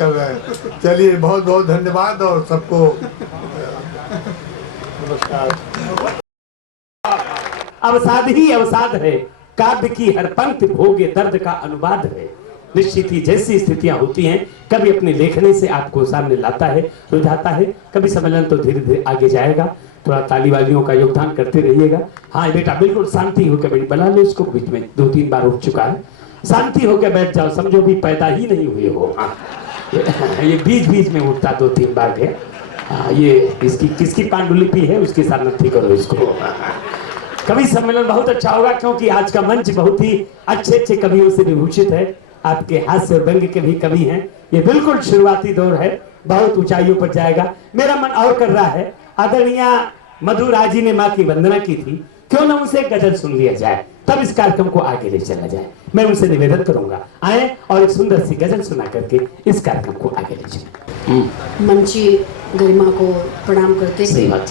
कर रहे हैं। चलिए बहुत बहुत धन्यवाद और सबको नमस्कार। अवसाद ही अवसाद है, काव्य की हर पंक्ति भोगे दर्द का अनुवाद है। निश्चित ही जैसी स्थितियां होती हैं, कभी अपनी लेखनी से आपको सामने लाता है, रुझाता है, कभी सम्मेलन तो धीरे धीरे आगे जाएगा। थोड़ा ताली वालियों का योगदान करते रहिएगा। हाँ बेटा बिल्कुल शांति होकर बैठ, बुला लो इसको, बीच में 2-3 बार उठ चुका है, शांति होकर बैठ जाओ, समझो भी पैदा ही नहीं हुए हो। ये बीच बीच में उठता 2-3 बार के। ये इसकी किसकी पांडुलिपि है उसके साथ नथी करो इसको। कवि सम्मेलन बहुत अच्छा होगा क्योंकि आज का मंच बहुत ही अच्छे अच्छे कवियों से विभूषित है। आपके हास्य और व्यंग्य के भी कवि हैं। ये बिल्कुल शुरुआती दौर है, बहुत ऊंचाइयों पर जाएगा। मेरा मन और कर रहा है, आदरणीय मधुरा जी ने माँ की वंदना की थी, क्यों ना उनसे गजल सुन लिया जाए, तब इस कार्यक्रम को आगे ले चला जाए। मैं उनसे निवेदन करूंगा आए और एक सुंदर सी गजल सुना करके इस कार्यक्रम को आगे ले जाए। मंची गरिमा को प्रणाम करते सही हुए बात।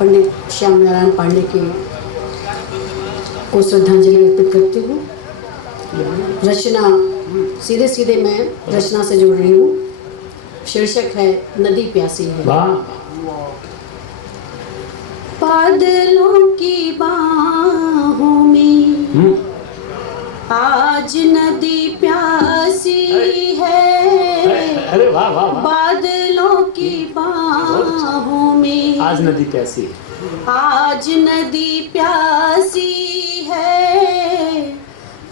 पंडित श्याम नारायण पांडे को श्रद्धांजलि अर्पित करती हूँ। रचना सीधे सीधे मैं रचना से जोड़ रही हूँ। शीर्षक है नदी प्यासी है। बादलों की बाहों में आज नदी प्यासी है। अरे वाह वाह वाह। बादलों की बाहों में आज नदी प्यासी, आज नदी प्यासी है।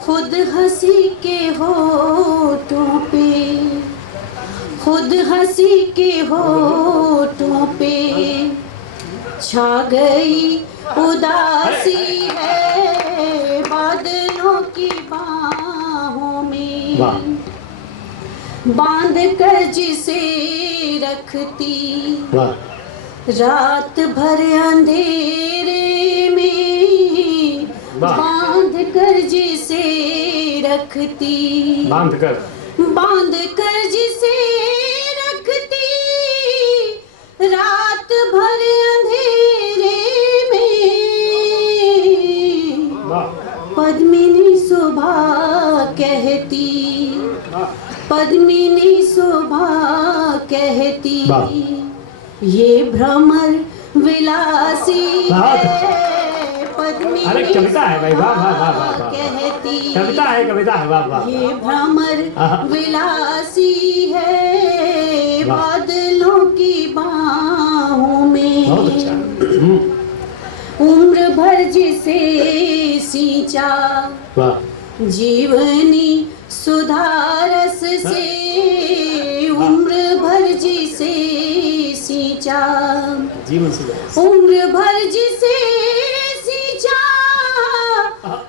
खुद हंसी के होठों पे, खुद हंसी के होठों पे छा गई उदासी है। बादलों की बाहों में बांध कर जिसे रखती, रात भर अंधेरे में बांध कर जिसे रखती, बांध कर जिसे रखती, रात भर अंधेरे में पद्मिनी सुबह कहती, पद्मिनी सुबह कहती, ये भ्रमर विलासी है। पद्मिनी अरे कविता है भाई, वाह वाह वाह वाह, कहती, कविता है वाह वाह। ये भ्रमर विलासी है। बादलों की बाहों में बहुत अच्छा। उम्र भर जिसे सींचा, जीवनी सुधारस से। उम्र भर जिसे सींचा, उम्र भर जिसे सींचा,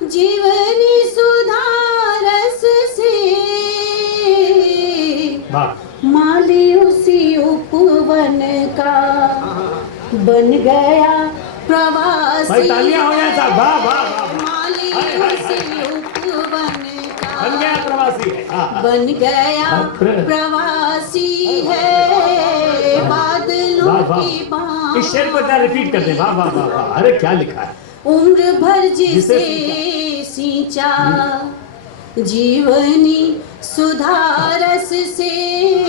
जीवनी सुधारस से। माली उसी उपवन का बन गया प्रवासी। माली उसी उपवन का बन गया प्रवासी है, बन गया प्रवासी है। बादलों की बाहों, इस शेर को रिपीट कर दे। वाह वाह वाह वाह, अरे क्या लिखा है। उम्र भर जिसे सींचा, जीवनी सुधारस से।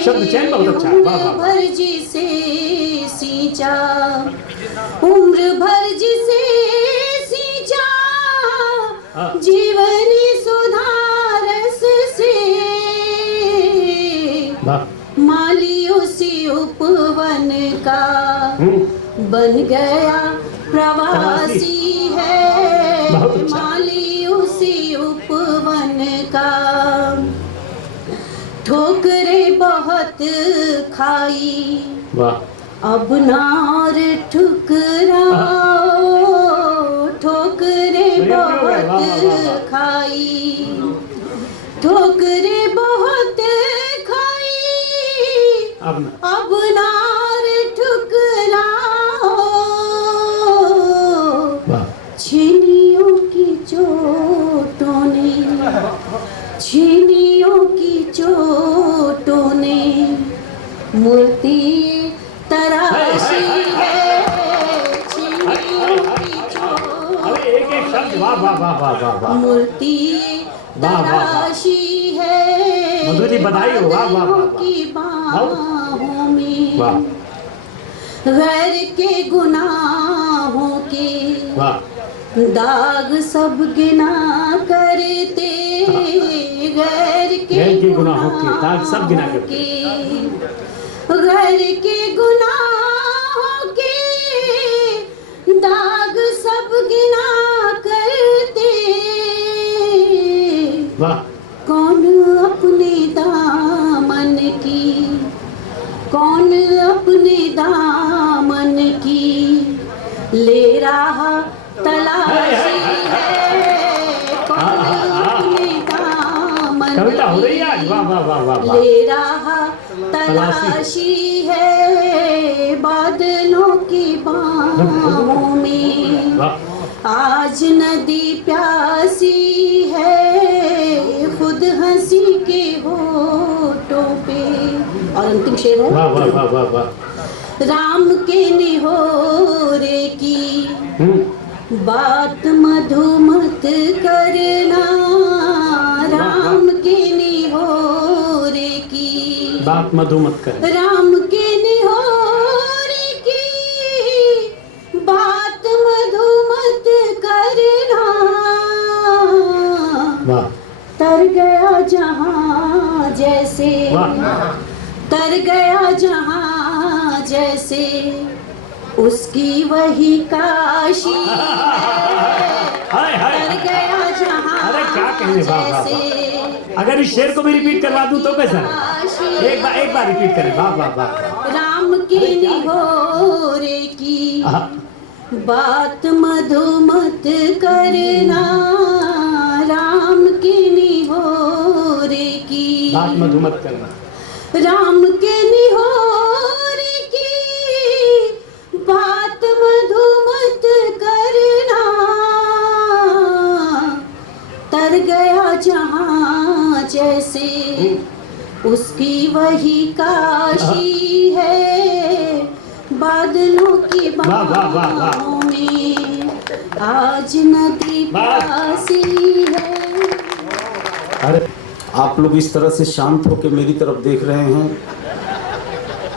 शब्द चयन बहुत अच्छा है, वाह वाह। उम्र भर जिसे सींचा, उम्र भर जिसे सींचा, जीवनी सुधारस से। माली उसी उपवन का बन गया प्रवासी है। माली उसी उपवन का ठोकरे बहुत खाई, अब ना और ठुकराओ। ठोकरे बहुत खाई, ठोकरे बहुत खाई, अब ना और ठुकराओ। छीनियों की चोटों ने, छीनियों की चोटों ने मूर्ति तराशी है। छीनियों की चोटों, मूर्ति तराशी है। मधु जी बधाई हो, वाह वाह वाह बदलों की बाहों में वाह गैर के गुनाहों के वाह दाग सब गिना करते, गैर के गुनाहों के दाग सब गिना करते, गैर के गुनाहों के दाग सब गिना करते, वाह कौन अपने दामन की, कौन अपने दामन की ले रहा तलाशी है, कौन अपने दामन कविता हो रही है आज, वाह वाह वाह वाह वाह ले रहा तलाशी है, बादलों की बाहों में वाह आज नदी प्यासी है, खुद हंसी के होठों पे। और अंतिम शेर है, वाह वाह वाह वाह वाह राम के निहोरे की बात मधु मत करना, राम के निहोरे की बात मधु मत कर, राम के निहोरे की बात मधु मत करना, वाह तर गया जहां जैसे, वाह तर गया जहां जैसे उसकी वही काशी हाय हाय तर गया जहां अरे क्या कहने, वाह वाह वाह जैसे अगर इस शेर को भी रिपीट करवा दूं तो कैसा है? काशी, एक बार रिपीट करें, वाह वाह वाह राम की निहोरे की आहा, बात मधु मत करना, राम की निहोरे की बात मधु मत करना, राम के निहोरे की बात मधु मत करना, तर गया जहां जैसे उसकी वही काशी है, बादलों की वाह, वाह, वाह, वाह। बाहों में आज नदी प्यासी है। अरे आप लोग इस तरह से शांत होकर मेरी तरफ देख रहे हैं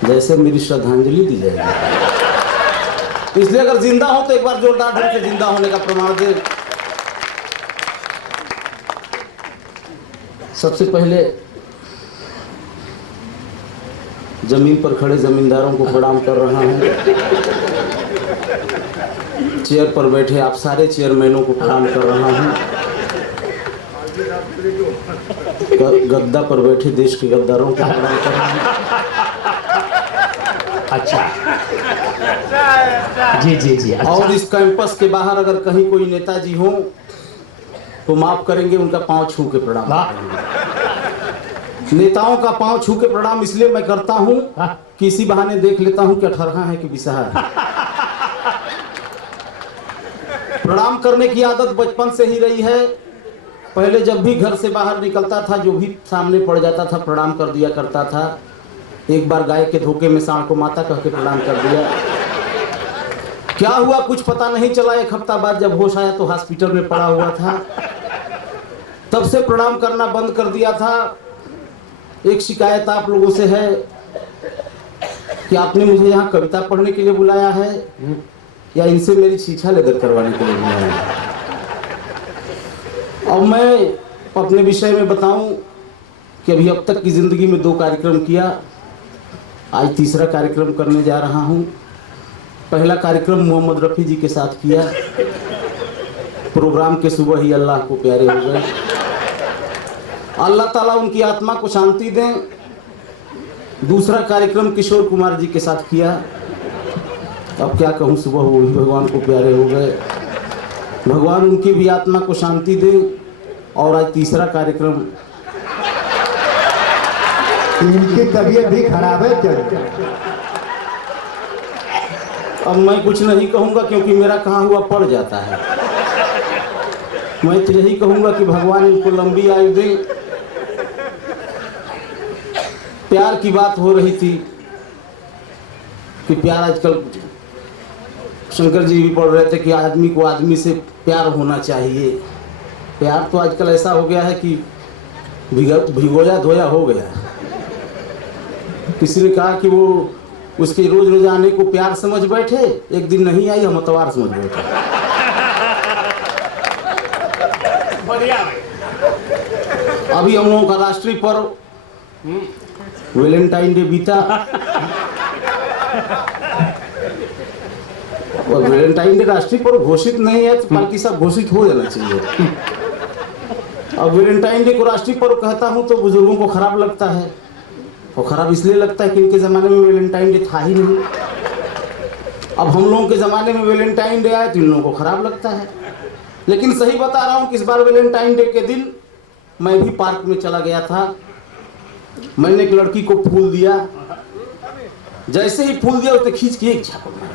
जैसे मेरी श्रद्धांजलि दी जाएगी, इसलिए अगर जिंदा हो तो एक बार जोरदार ढंग से जिंदा होने का प्रमाण दे। सबसे पहले जमीन पर खड़े जमींदारों को प्रणाम कर रहा हूं, चेयर पर बैठे आप सारे चेयरमैनों को प्रणाम कर रहा हूं, गद्दा पर बैठे देश के गद्दारों को प्रणाम कर रहा हूं। अच्छा जी जी जी अच्छा। और इस कैंपस के बाहर अगर कहीं कोई नेताजी हो तो माफ करेंगे, उनका पांव छू के प्रणाम वाह। करेंगे। नेताओं का पांव छू के प्रणाम इसलिए मैं करता हूं कि इसी बहाने देख लेता हूं कि अठरहा है कि बिसहा है। प्रणाम करने की आदत बचपन से ही रही है। पहले जब भी घर से बाहर निकलता था, जो भी सामने पड़ जाता था प्रणाम कर दिया करता था। एक बार गाय के धोखे में सांड को माता कह के प्रणाम कर दिया। क्या हुआ कुछ पता नहीं चला। एक हफ्ता बाद जब होश आया तो हॉस्पिटल में पड़ा हुआ था। तब से प्रणाम करना बंद कर दिया था। एक शिकायत आप लोगों से है कि आपने मुझे यहाँ कविता पढ़ने के लिए बुलाया है या इनसे मेरी छीछा लेदर करवाने के लिए बुलाया है। अब मैं अपने विषय में बताऊं कि अभी अब तक की जिंदगी में 2 कार्यक्रम किया, आज तीसरा कार्यक्रम करने जा रहा हूं। पहला कार्यक्रम मोहम्मद रफ़ी जी के साथ किया, प्रोग्राम के सुबह ही अल्लाह को प्यारे हो गए। अल्लाह ताला उनकी आत्मा को शांति दें। दूसरा कार्यक्रम किशोर कुमार जी के साथ किया, अब क्या कहूँ, सुबह वो भी भगवान को प्यारे हो गए। भगवान उनकी भी आत्मा को शांति दें। और आज तीसरा कार्यक्रम, इनकी तबीयत भी खराब है क्या? अब मैं कुछ नहीं कहूँगा क्योंकि मेरा कहा हुआ पड़ जाता है। मैं तो यही कहूँगा कि भगवान इनको लंबी आयु दे। प्यार की बात हो रही थी कि प्यार आजकल, शंकर जी भी पढ़ रहे थे कि आदमी को आदमी से प्यार होना चाहिए। प्यार तो आजकल ऐसा हो गया है कि भिगोया धोया हो गया। किसी ने कहा कि वो उसके रोज रोज आने को प्यार समझ बैठे, एक दिन नहीं आई हम अतवार समझ बैठे। बढ़िया। अभी हम लोगों का राष्ट्रीय पर्व वैलेंटाइन डे बीता और वैलेंटाइन डे राष्ट्रीय पर्व घोषित नहीं है तो बाकी सब घोषित हो जाना चाहिए। अब वैलेंटाइन डे को राष्ट्रीय पर्व कहता हूं तो बुजुर्गों को खराब लगता है, और खराब इसलिए लगता है कि इनके जमाने में वैलेंटाइन डे था ही नहीं। अब हम लोगों के जमाने में वैलेंटाइन डे आया तो इन लोगों को खराब लगता है। लेकिन सही बता रहा हूं कि इस बार वैलेंटाइन डे के दिन मैं भी पार्क में चला गया था। मैंने एक लड़की को फूल दिया, जैसे ही फूल दिया उसने खींच के एक झापड़ मारा।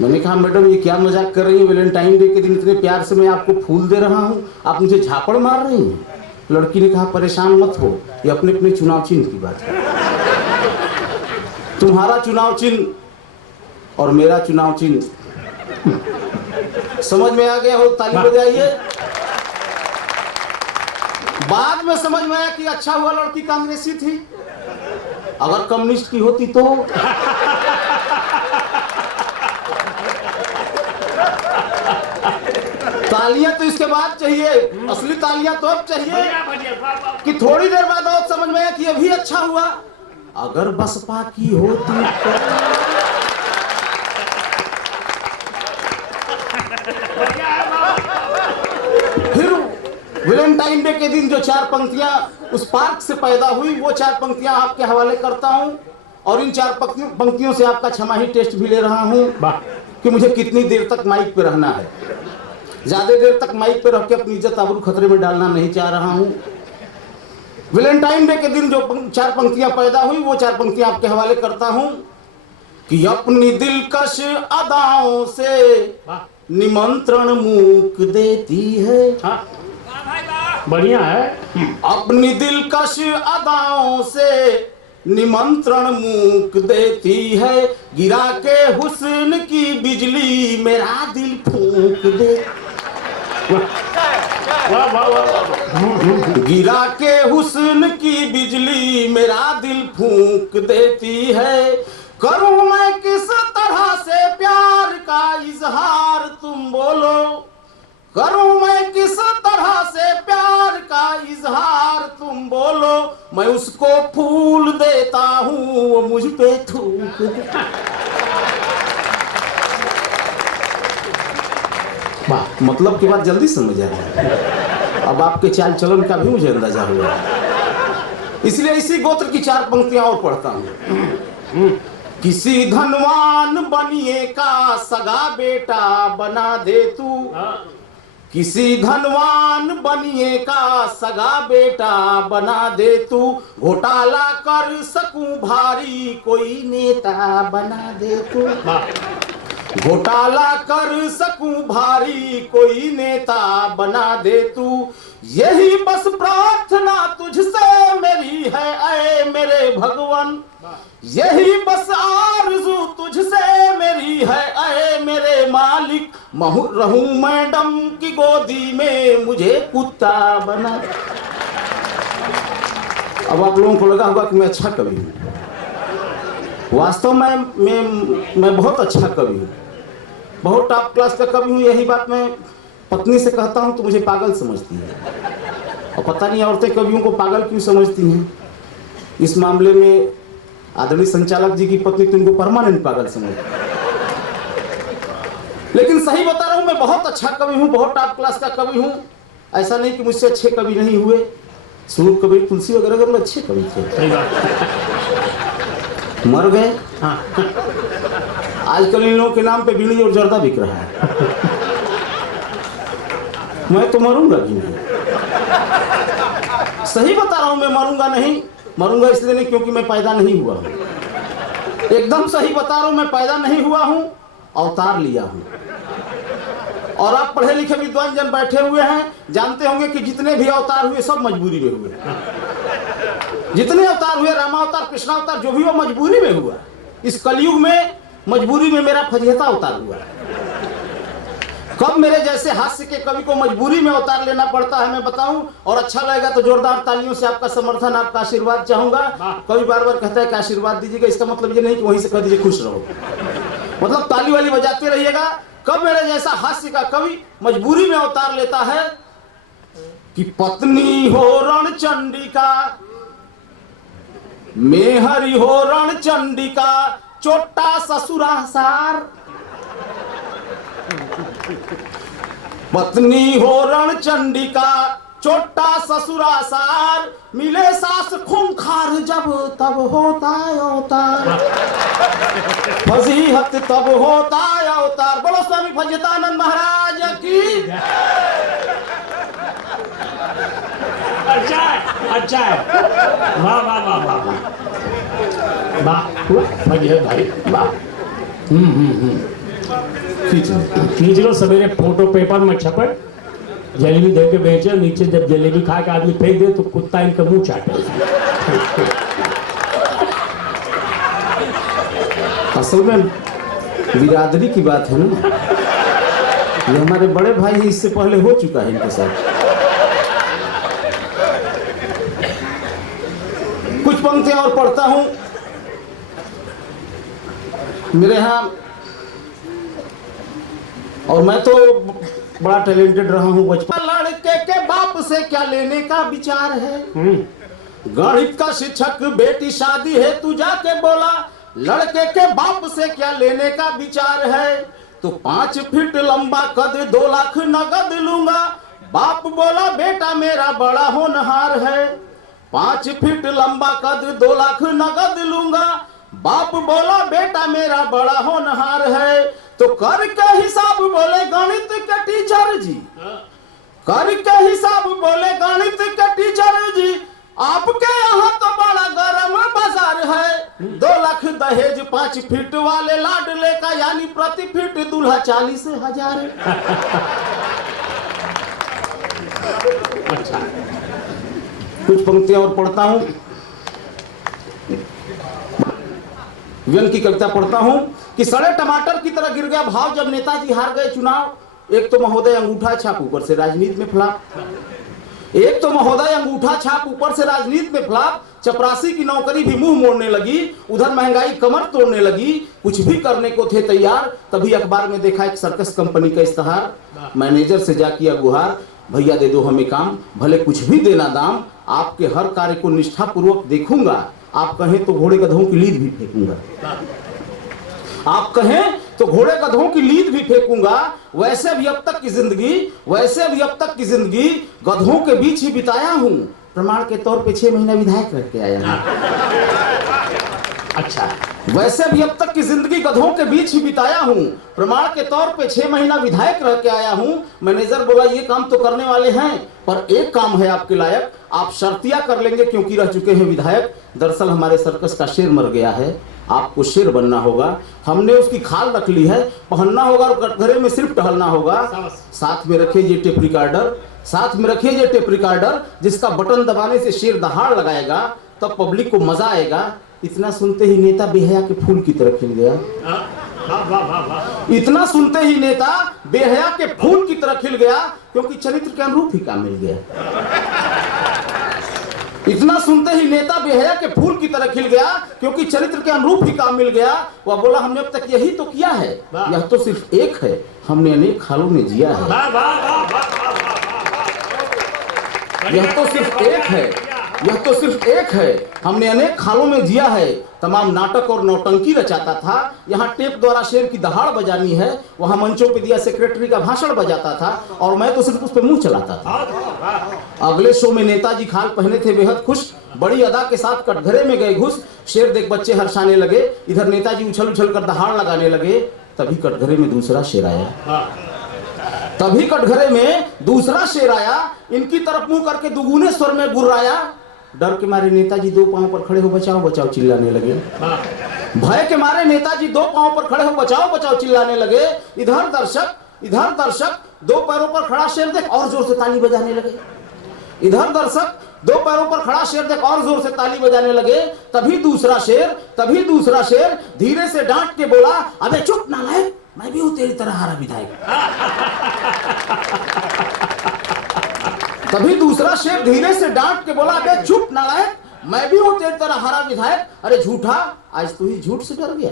मैंने कहा मैडम ये क्या मजाक कर रही है, वैलेंटाइन डे के दिन इतने प्यार से मैं आपको फूल दे रहा हूँ, आप मुझे झापड़ मार रही हैं। लड़की ने कहा परेशान मत हो, ये अपने अपने चुनाव चिन्ह की बात है। तुम्हारा चुनाव चिन्ह और मेरा चुनाव चिन्ह समझ में आ गया हो, ताली बजाइए। बाद में समझ में आया कि अच्छा हुआ लड़की कांग्रेसी थी, अगर कम्युनिस्ट की होती तो तालियां तो इसके बाद चाहिए, असली तालियां तो अब चाहिए कि थोड़ी देर बाद और समझ में आया कि अभी अच्छा हुआ अगर बसपा की होती तो। फिर वैलेंटाइन डे के दिन जो 4 पंक्तियां उस पार्क से पैदा हुई वो 4 पंक्तियां आपके हवाले करता हूं, और इन 4 पंक्तियों से आपका छमाही टेस्ट भी ले रहा हूं कि मुझे कितनी देर तक माइक पे रहना है। ज्यादा देर तक माइक पे रख के अपनी इज्जत आबरू खतरे में डालना नहीं चाह रहा हूं। वैलेंटाइन डे के दिन जो 4 पंक्तियां पैदा हुई वो 4 पंक्तियां आपके हवाले करता हूं कि अपनी दिलकश अदाओं से निमंत्रण मूक देती है। बढ़िया है। अपनी दिलकश अदाओं से निमंत्रण मूक देती है, गिरा के हुस्न की बिजली मेरा दिल फूंक दे। गिरा के हुस्न की बिजली मेरा दिल फूंक देती है, करूं मैं किस तरह से प्यार का इजहार तुम बोलो, करूं मैं किस तरह से प्यार का इजहार तुम बोलो, मैं उसको फूल देता हूं वो मुझ पे थूक दे। मतलब की बात जल्दी समझ आया, अब आपके चाल चलन का भी मुझे अंदाजा हुआ, इसलिए इसी गोत्र की 4 पंक्तियां और पढ़ता हूं। किसी धनवान बनिए का सगा बेटा बना दे तू, किसी धनवान बनिए का सगा बेटा बना दे तू, घोटाला कर सकूं भारी कोई नेता बना दे तू, घोटाला कर सकूं भारी कोई नेता बना दे तू, यही बस प्रार्थना तुझसे मेरी है ऐ मेरे भगवन, यही बस आरज़ू तुझसे मेरी है ऐ मेरे मालिक, रहूं मैडम की गोदी में मुझे कुत्ता बना। अब आप लोगों को लगा होगा कि मैं अच्छा कवि हूं। वास्तव में मैं बहुत अच्छा कवि हूं, बहुत टॉप क्लास का कवि हूं। यही बात मैं पत्नी से कहता हूं तो मुझे पागल समझती है, और पता नहीं औरतें कवियों को पागल क्यों समझती हैं। इस मामले में आदरणीय संचालक जी की पत्नी तुमको परमानेंट पागल समझती है। लेकिन सही बता रहा हूं, मैं बहुत अच्छा कवि हूं, बहुत टॉप क्लास का कवि हूं। ऐसा नहीं कि मुझसे अच्छे कवि नहीं हुए, स्वरूप कबीर तुलसी वगैरह में अच्छे कवि थे, मर गए। हाँ। आजकल इन लोगों के नाम पे बीड़ी और जर्दा बिक रहा है। मैं तो मरूंगा कि नहीं, सही बता रहा हूं, मैं मरूंगा नहीं। मरूंगा इसलिए नहीं क्योंकि मैं पैदा नहीं हुआ हूं, एकदम सही बता रहा हूं, मैं पैदा नहीं हुआ हूं, अवतार लिया हूं। और आप पढ़े लिखे विद्वान जन बैठे हुए हैं, जानते होंगे कि जितने भी अवतार हुए सब मजबूरी में हुए। जितने अवतार हुए, रामावतार, कृष्णावतार, जो भी वो मजबूरी में हुआ। इस कलयुग में मजबूरी में मेरा फजीहता अवतार हुआ। कब मेरे जैसे हास्य के कवि को मजबूरी में अवतार लेना पड़ता है मैं बताऊं, और अच्छा लगेगा तो जोरदार तालियों से आपका समर्थन, आपका आशीर्वाद चाहूंगा। कवि बार बार कहता है कि आशीर्वाद दीजिएगा, इसका मतलब ये नहीं कि वहीं से कह दीजिए खुश रहो, मतलब ताली वाली बजाते रहिएगा। कब मेरे जैसा हास्य का कवि मजबूरी में अवतार लेता है कि पत्नी हो रण चंडिका, मेहरी हो रण चंडिका, चोटा ससुरा सार। पत्नी हो रण चंडिका, चोटा ससुरा सार, मिले सास खूंखार जब तब होता अवतार, फजीहत तब होता अवतार। बोलो स्वामी फजतानंद महाराज की। अच्छा है, अच्छा है, वाह वाह वाह वाह वाह वाह, फजल भाई वाह। खींच लो सवेरे, फोटो पेपर में छपट, जलेबी दे के बेचे, नीचे जब जलेबी खा के आदमी फेंक दे तो कुत्ता इनका मुंह चाटे। असल में बिरादरी की बात है ना, ये हमारे बड़े भाई हैं, इससे पहले हो चुका है इनके साथ। कुछ पंक्तियां और पढ़ता हूं। मेरे यहाँ, और मैं तो बड़ा टैलेंटेड रहा हूं बचपन। लड़के के बाप से क्या लेने का विचार है, गणित का शिक्षक बेटी शादी है तू जाके बोला, लड़के के बाप से क्या लेने का विचार है, तो 5 फीट लंबा कद 2 लाख नगद लूंगा। बाप बोला बेटा मेरा बड़ा होनहार है, 5 फीट लंबा कद 2 लाख नगद लूंगा। बाप बोला बेटा मेरा बड़ा होनहार है, तो कर के हिसाब बोले गणित के टीचर जी, कर के हिसाब बोले गणित के टीचर जी, आपके यहाँ तो बड़ा गरम बाजार है। 2 लाख दहेज 5 फीट वाले लाडले का, यानी प्रति फीट दूल्हा 40,000। अच्छा, कुछ पंक्तियां और पढ़ता हूं। व्यंग की कविता पढ़ता हूं कि सड़े टमाटर की तरह गिर गया भाव जब नेताजी हार गए चुनाव। एक तो महोदय अंगूठा छाप ऊपर से राजनीति में फ्लॉप, एक तो महोदय अंगूठा छाप ऊपर से राजनीति में फ्लॉप। चपरासी की नौकरी भी मुंह मोड़ने लगी, उधर महंगाई कमर तोड़ने लगी। कुछ भी करने को थे तैयार, तभी अखबार में देखा एक सर्कस कंपनी का इश्तेहार। मैनेजर से जा किया गुहार, भैया दे दो हमें काम, भले कुछ भी देना दाम, आपके हर कार्य को निष्ठा पूर्वक देखूंगा। आप कहें तो घोड़े गधों की लीद भी फेंकूंगा, आप कहें तो घोड़े गधों की लीद भी फेंकूंगा। वैसे भी अब तक की जिंदगी, वैसे भी अब तक की जिंदगी गधों के बीच ही बिताया हूं। प्रमाण के तौर पे 6 महीना विधायक रह के आया हूं। अच्छा, वैसे भी अब तक की जिंदगी गधों के बीच ही बिताया हूं। प्रमाण के तौर पे 6 महीना विधायक रह के आया हूं। मैनेजर बोला ये काम तो करने वाले हैं, पर एक काम है आपके लायक, आप शर्तिया कर लेंगे क्योंकि रह चुके हैं विधायक। दरअसल हमारे सर्कस का शेर मर गया है, आपको शेर बनना होगा। हमने उसकी खाल रख ली है, पहनना होगा और कटघरे में सिर्फ टहलना होगा। साथ में रखिए ये टेप रिकॉर्डर, साथ में रखिए ये टेप रिकॉर्डर, जिसका बटन दबाने से शेर दहाड़ लगाएगा, तब पब्लिक को मजा आएगा। इतना सुनते ही नेता बेहया के फूल की तरह खिल गया। इतना सुनते ही नेता बेहया के फूल की तरह खिल गया, क्योंकि चरित्र के अनुरूप ही काम मिल गया। इतना सुनते ही नेता बेहया के फूल की तरह खिल गया, क्योंकि चरित्र के अनुरूप ही काम मिल गया। वह बोला हमने अब तक यही तो किया है, यह तो सिर्फ एक है, हमने अनेक हालों में जिया है। यह तो सिर्फ एक है, यह तो सिर्फ एक है, हमने अनेक खालों में जिया है। तमाम नाटक और नौटंकी रचाता था, यहाँ टेप द्वारा शेर की दहाड़ बजानी है, वहाँ मंचों पे दिया सेक्रेटरी का भाषण बजाता था, और मैं तो सिर्फ उस पर मुंह चलाता था। अगले शो में नेताजी खाल पहने थे बेहद खुश, बड़ी अदा के साथ कटघरे में गए घुस। शेर देख बच्चे हर्षाने लगे, इधर नेताजी उछल उछल कर दहाड़ लगाने लगे। तभी कटघरे में दूसरा शेर आया, तभी कटघरे में दूसरा शेर आया, इनकी तरफ मुंह करके दुगुने स्वर में गुर्राया। डर के मारे नेताजी 2 पांव पर खड़े हो बचाओ बचाओ चिल्लाने लगे। भय के मारे नेताजी 2 पांव पर खड़े हो बचाओ बचाओ चिल्लाने लगे। इधर दर्शक 2 पैरों पर खड़ा शेर देख और जोर से ताली बजाने लगे। इधर दर्शक 2 पैरों पर खड़ा शेर देख और जोर से ताली बजाने लगे। तभी दूसरा शेर धीरे से डांट के बोला, अबे चुप नालायक, मैं भी हूँ तेरी तरह हरा विधायक। तभी दूसरा शेर धीरे से डांट के बोला, अबे चुप नालायक, मैं भी हूँ तेरी तरह हरा विधायक। अरे झूठा, आज तू ही झूठ से डर गया।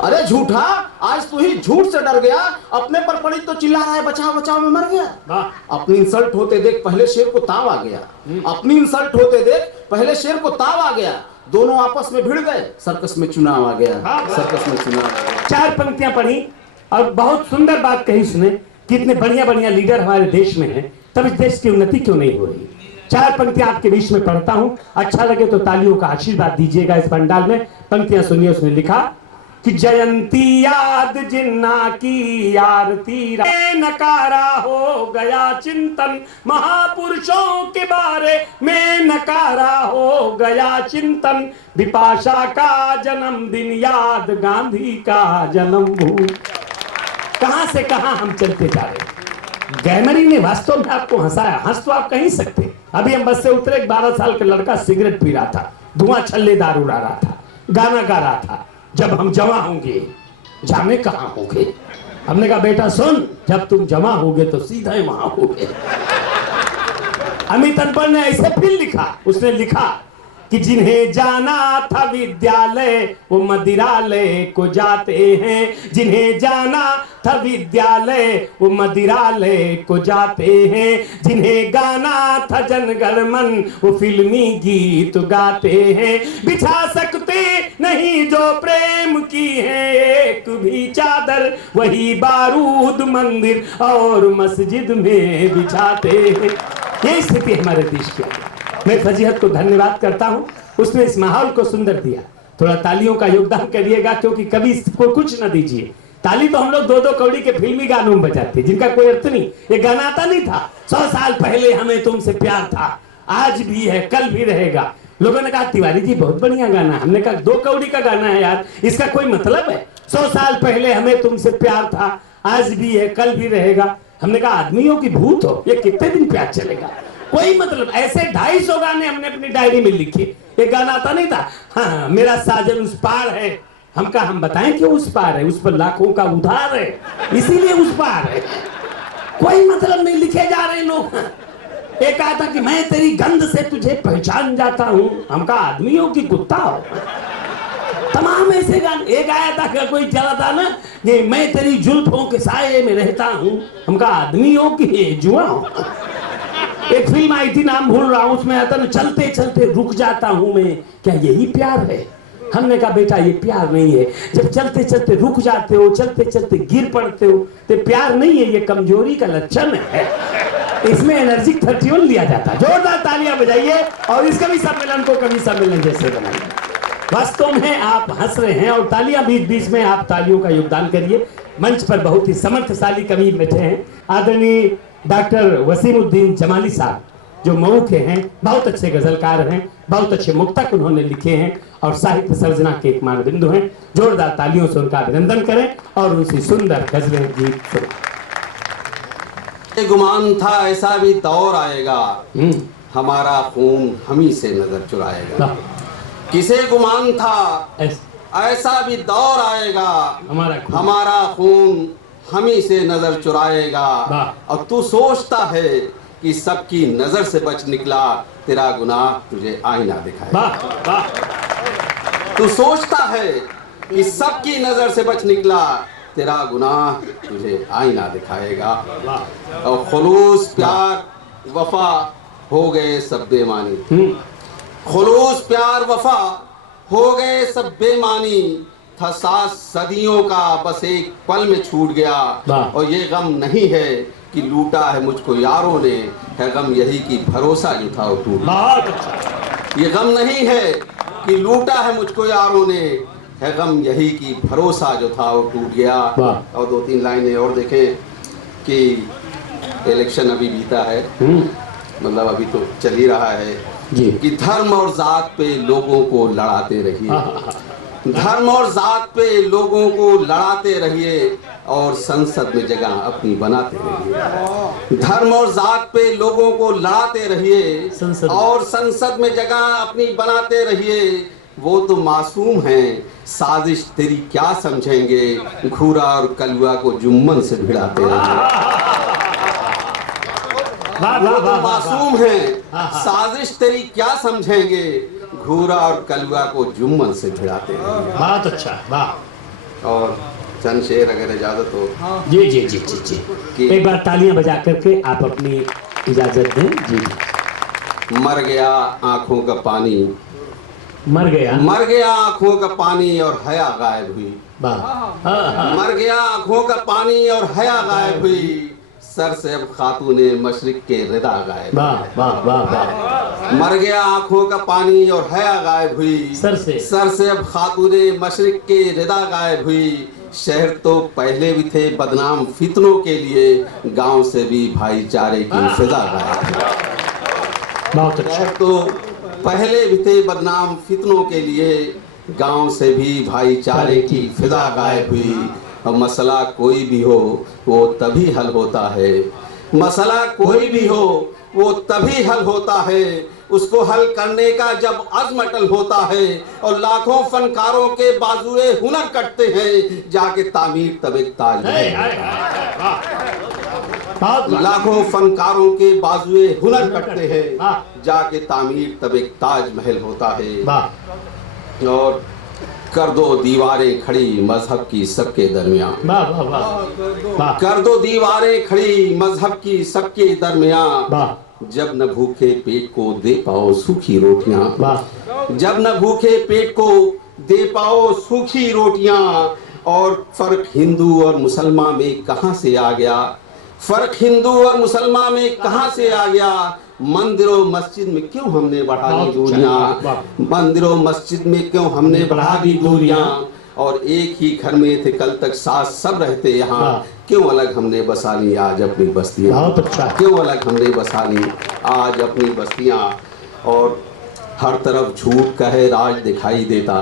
अरे झूठा, आज तू ही झूठ से डर गया। अपने पर पड़ी तो चिल्ला रहा है बचाओ बचाओ में मर गया। अपनी इंसल्ट होते देख पहले शेर को ताव आ गया। अपनी इंसल्ट होते देख पहले शेर को ताव आ गया। दोनों आपस में भिड़ गए, सर्कस में चुनाव आ गया। सर्कस में चुनाव आ गया। 4 पंक्तियां पढ़ी और बहुत सुंदर बात कही उसने कि इतने बढ़िया बढ़िया लीडर हमारे देश में हैं, तब इस देश की उन्नति क्यों नहीं हो रही। 4 पंक्तियां आपके बीच में पढ़ता हूं, अच्छा लगे तो तालियों का आशीर्वाद दीजिएगा। इस पंडाल में पंक्तियां सुनिए। उसने लिखा कि जयंती याद जिन्ना की आरती नकारा हो गया चिंतन, महापुरुषों के बारे में नकारा हो गया चिंतन, बिपाशा का जन्मदिन याद गांधी का जन्मभूमि। कहां से कहां हम चलते जा रहे हैं। गैमरी ने वास्तव में आपको हंसाया। हंस तो आप कह ही सकते। अभी हम बस से उतरे, एक 12 साल का लड़का सिगरेट पी रहा था, धुआं छल्लेदार उड़ा रहा था, गाना गा रहा था, जब हम जमा होंगे जाने कहां होंगे। हमने कहा बेटा सुन, जब तुम जमा होगे तो सीधा ही वहां होगे। अमित अनपढ़ ने ऐसे फिर लिखा। उसने लिखा कि जिन्हें जाना था विद्यालय वो मदिरालय को जाते हैं, जिन्हें जाना था विद्यालय वो मदिरालय को जाते हैं, जिन्हें गाना था जनगण मन वो फिल्मी गीत गाते हैं, बिछा सकते नहीं जो प्रेम की है एक भी चादर, वही बारूद मंदिर और मस्जिद में बिछाते हैं। ये स्थिति हमारे देश की है। मैं फजीहत को धन्यवाद करता हूं, उसने इस माहौल को सुंदर दिया। थोड़ा तालियों का योगदान करिएगा, क्योंकि कभी इसको कुछ न दीजिए। ताली तो हम लोग 2-2 कौड़ी के फिल्मी गानों में बजाते हैं, जिनका कोई अर्थ नहीं। ये गाना आता नहीं था, 100 साल पहले हमें तुमसे प्यार था, आज भी है कल भी रहेगा। लोगों ने कहा तिवारी जी बहुत बढ़िया गाना। हमने कहा 2 कौड़ी का गाना है यार, इसका कोई मतलब है। 100 साल पहले हमें तुमसे प्यार था, आज भी है कल भी रहेगा। हमने कहा आदमियों की भूत हो, ये कितने दिन प्यार चलेगा, कोई मतलब। ऐसे 250 गाने हमने अपनी डायरी में लिखे। एक गाना आता नहीं था, हाँ मेरा साजन उस पार है। हम कहा हम बताएं क्यों उस पार है, उस पर लाखों का उधार है, इसीलिए उस पार है। कोई मतलब नहीं, लिखे जा रहे लोग। एक आता कि मैं तेरी गंध से तुझे पहचान जाता हूं। हम कहा आदमियों की कुत्ता हो। तमाम ऐसे गाने। एक आया था कि कोई चला था ना, ये मैं तेरी जुल्फों के साये में रहता हूं। हम कहा आदमियों की जुआ हो। एक फिल्म आई थी, नाम भूल रहा हूं, उसमें आता ना चलते चलते रुक जाता हूं मैं, क्या यही प्यार है। हमने कहा बेटा ये प्यार नहीं है। जब चलते चलते रुक जाते हो, चलते चलते गिर पड़ते हो, तो प्यार नहीं है, ये कमजोरी का लक्षण है। इसमें एनर्जी 31 लिया जाता है। जोरदार तालियां बजाइए और इस कवि सम्मेलन को कवि सम्मेलन जैसे बनाइए। वास्तव में आप हंस रहे हैं और तालियां बीच बीच में आप तालियों का योगदान करिए। मंच पर बहुत ही समर्थशाली कवि बैठे हैं, आदरणीय डॉक्टर वसीमुद्दीन जमाली साहब, जो मऊ के हैं, बहुत अच्छे गजलकार हैं, बहुत अच्छे मुक्तक उन्होंने लिखे हैं और साहित्य सर्जना के एक मानबिंदु हैं। जोरदार तालियों से उनका अभिनंदन करें और उनकी सुंदर गजलें गीत सुनें। गुमान था ऐसा भी दौर आएगा, हमारा खून हम ही से नजर चुराएगा। किसे गुमान था ऐसा भी दौर आएगा, हमारा खून हम ही से नजर चुराएगा। और तू सोचता है कि सबकी नजर से बच निकला, तेरा गुनाह तुझे आईना दिखाएगा। तू सोचता है कि सबकी नजर से बच निकला, तेरा गुनाह तुझे आईना दिखाएगा। और खुलूस प्यार वफा हो गए सब बेमानी, खुलूस प्यार वफा हो गए सब बेमानी। था 7 सदियों का बस एक पल में छूट गया। और ये गम नहीं है कि लूटा है मुझको यारों ने, है गम यही कि भरोसा जो था वो टूट गया। ये गम नहीं है कि लूटा है मुझको यारों ने, है गम यही कि भरोसा जो था वो टूट गया। और 2-3 लाइनें और देखें कि इलेक्शन अभी बीता है, मतलब अभी तो चल ही रहा है कि धर्म और जात पे लोगों को लड़ाते रहिए, धर्म और जात पे लोगों को लड़ाते रहिए और संसद में जगह अपनी बनाते रहिए। धर्म और जात पे लोगों को लड़ाते रहिए और संसद में जगह अपनी बनाते रहिए। वो तो मासूम हैं, साजिश तेरी क्या समझेंगे, घूरा और कलुआ को जुम्मन से भिड़ाते रहेंगे। वो तो मासूम हैं, साजिश तेरी क्या समझेंगे, घूरा और कलुआ को जुम्मन से भिड़ाते रहेंगे। बहुत अच्छा, वाह। और चंद शेर अगर इजाजत हो। जी जी जी जी जी, एक बार तालियां बजा करके आप अपनी इजाजत दें। जी। मर गया आंखों का पानी, मर गया आंखों का पानी और हया गायब हुई। मर गया आंखों का पानी और हया गायब हुई, सर से अब खातूने मशरिक के रिदा गायब। मर गया आंखों का पानी और हया गायब हुई, सर से अब खातूने मशरिक के रिदा गायब हुई। शहर तो पहले भी थे बदनाम फितनों के लिए, गांव से भी भाईचारे की फिजा गायब। बहुत अच्छा। शहर तो पहले भी थे बदनाम फितनों के लिए, गांव से भी भाईचारे की फिजा गायब हुई। और मसला कोई भी हो वो तभी हल होता है, मसला कोई भी हो वो तभी हल होता है, उसको हल करने का जब अज़्म अटल होता है। और लाखों फनकारों के बाजुए हुनर कटते हैं, जाके तामीर तब एक ताजमहल होता है। लाखों फनकारों के बाजुए हुनर कटते हैं, जाके तामीर तब एक ताजमहल होता है। और कर दो दीवारें खड़ी मजहब की सबके दरमियान, कर दो दीवारें खड़ी मजहब की सबके दरमियान। जब न भूखे पेट को दे पाओ सूखी रोटियां, जब न भूखे पेट को दे पाओ सूखी रोटियां। और फर्क हिंदू और मुसलमान में कहां से आ गया, फर्क हिंदू और मुसलमान में कहां से आ गया। मंदिरों मस्जिद में क्यों हमने बढ़ा दी दूरियां, मंदिरों मस्जिद में क्यों हमने बढ़ा दी दूरियां। और एक ही घर में थे कल तक साथ सब रहते यहाँ, क्यों अलग हमने बसा ली आज अपनी बस्तियां। क्यों अलग हमने बसा ली आज अपनी बस्तियां। और हर तरफ झूठ का है राज दिखाई देता,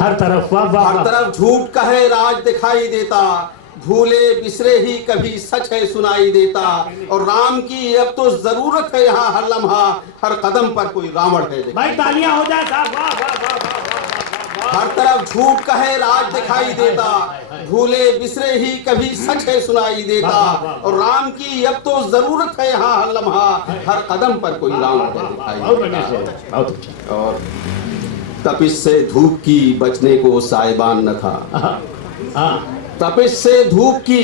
हर तरफ झूठ का है राज दिखाई देता। भूले बिसरे ही कभी सच है सुनाई देता। और राम की अब तो जरूरत है यहाँ हर लम्हा, हर कदम पर कोई रावण है। भाई तालियां हो जाए साहब, हर तरफ झूठ का है राज दिखाई देता, भूले बिसरे ही कभी सच है सुनाई देता। और राम की अब तो जरूरत है यहाँ हर लम्हा, हर कदम पर कोई रावण है दिखाई देता। और तपिश से धूप की बचने को साहिबान न था, तपिश से धूप की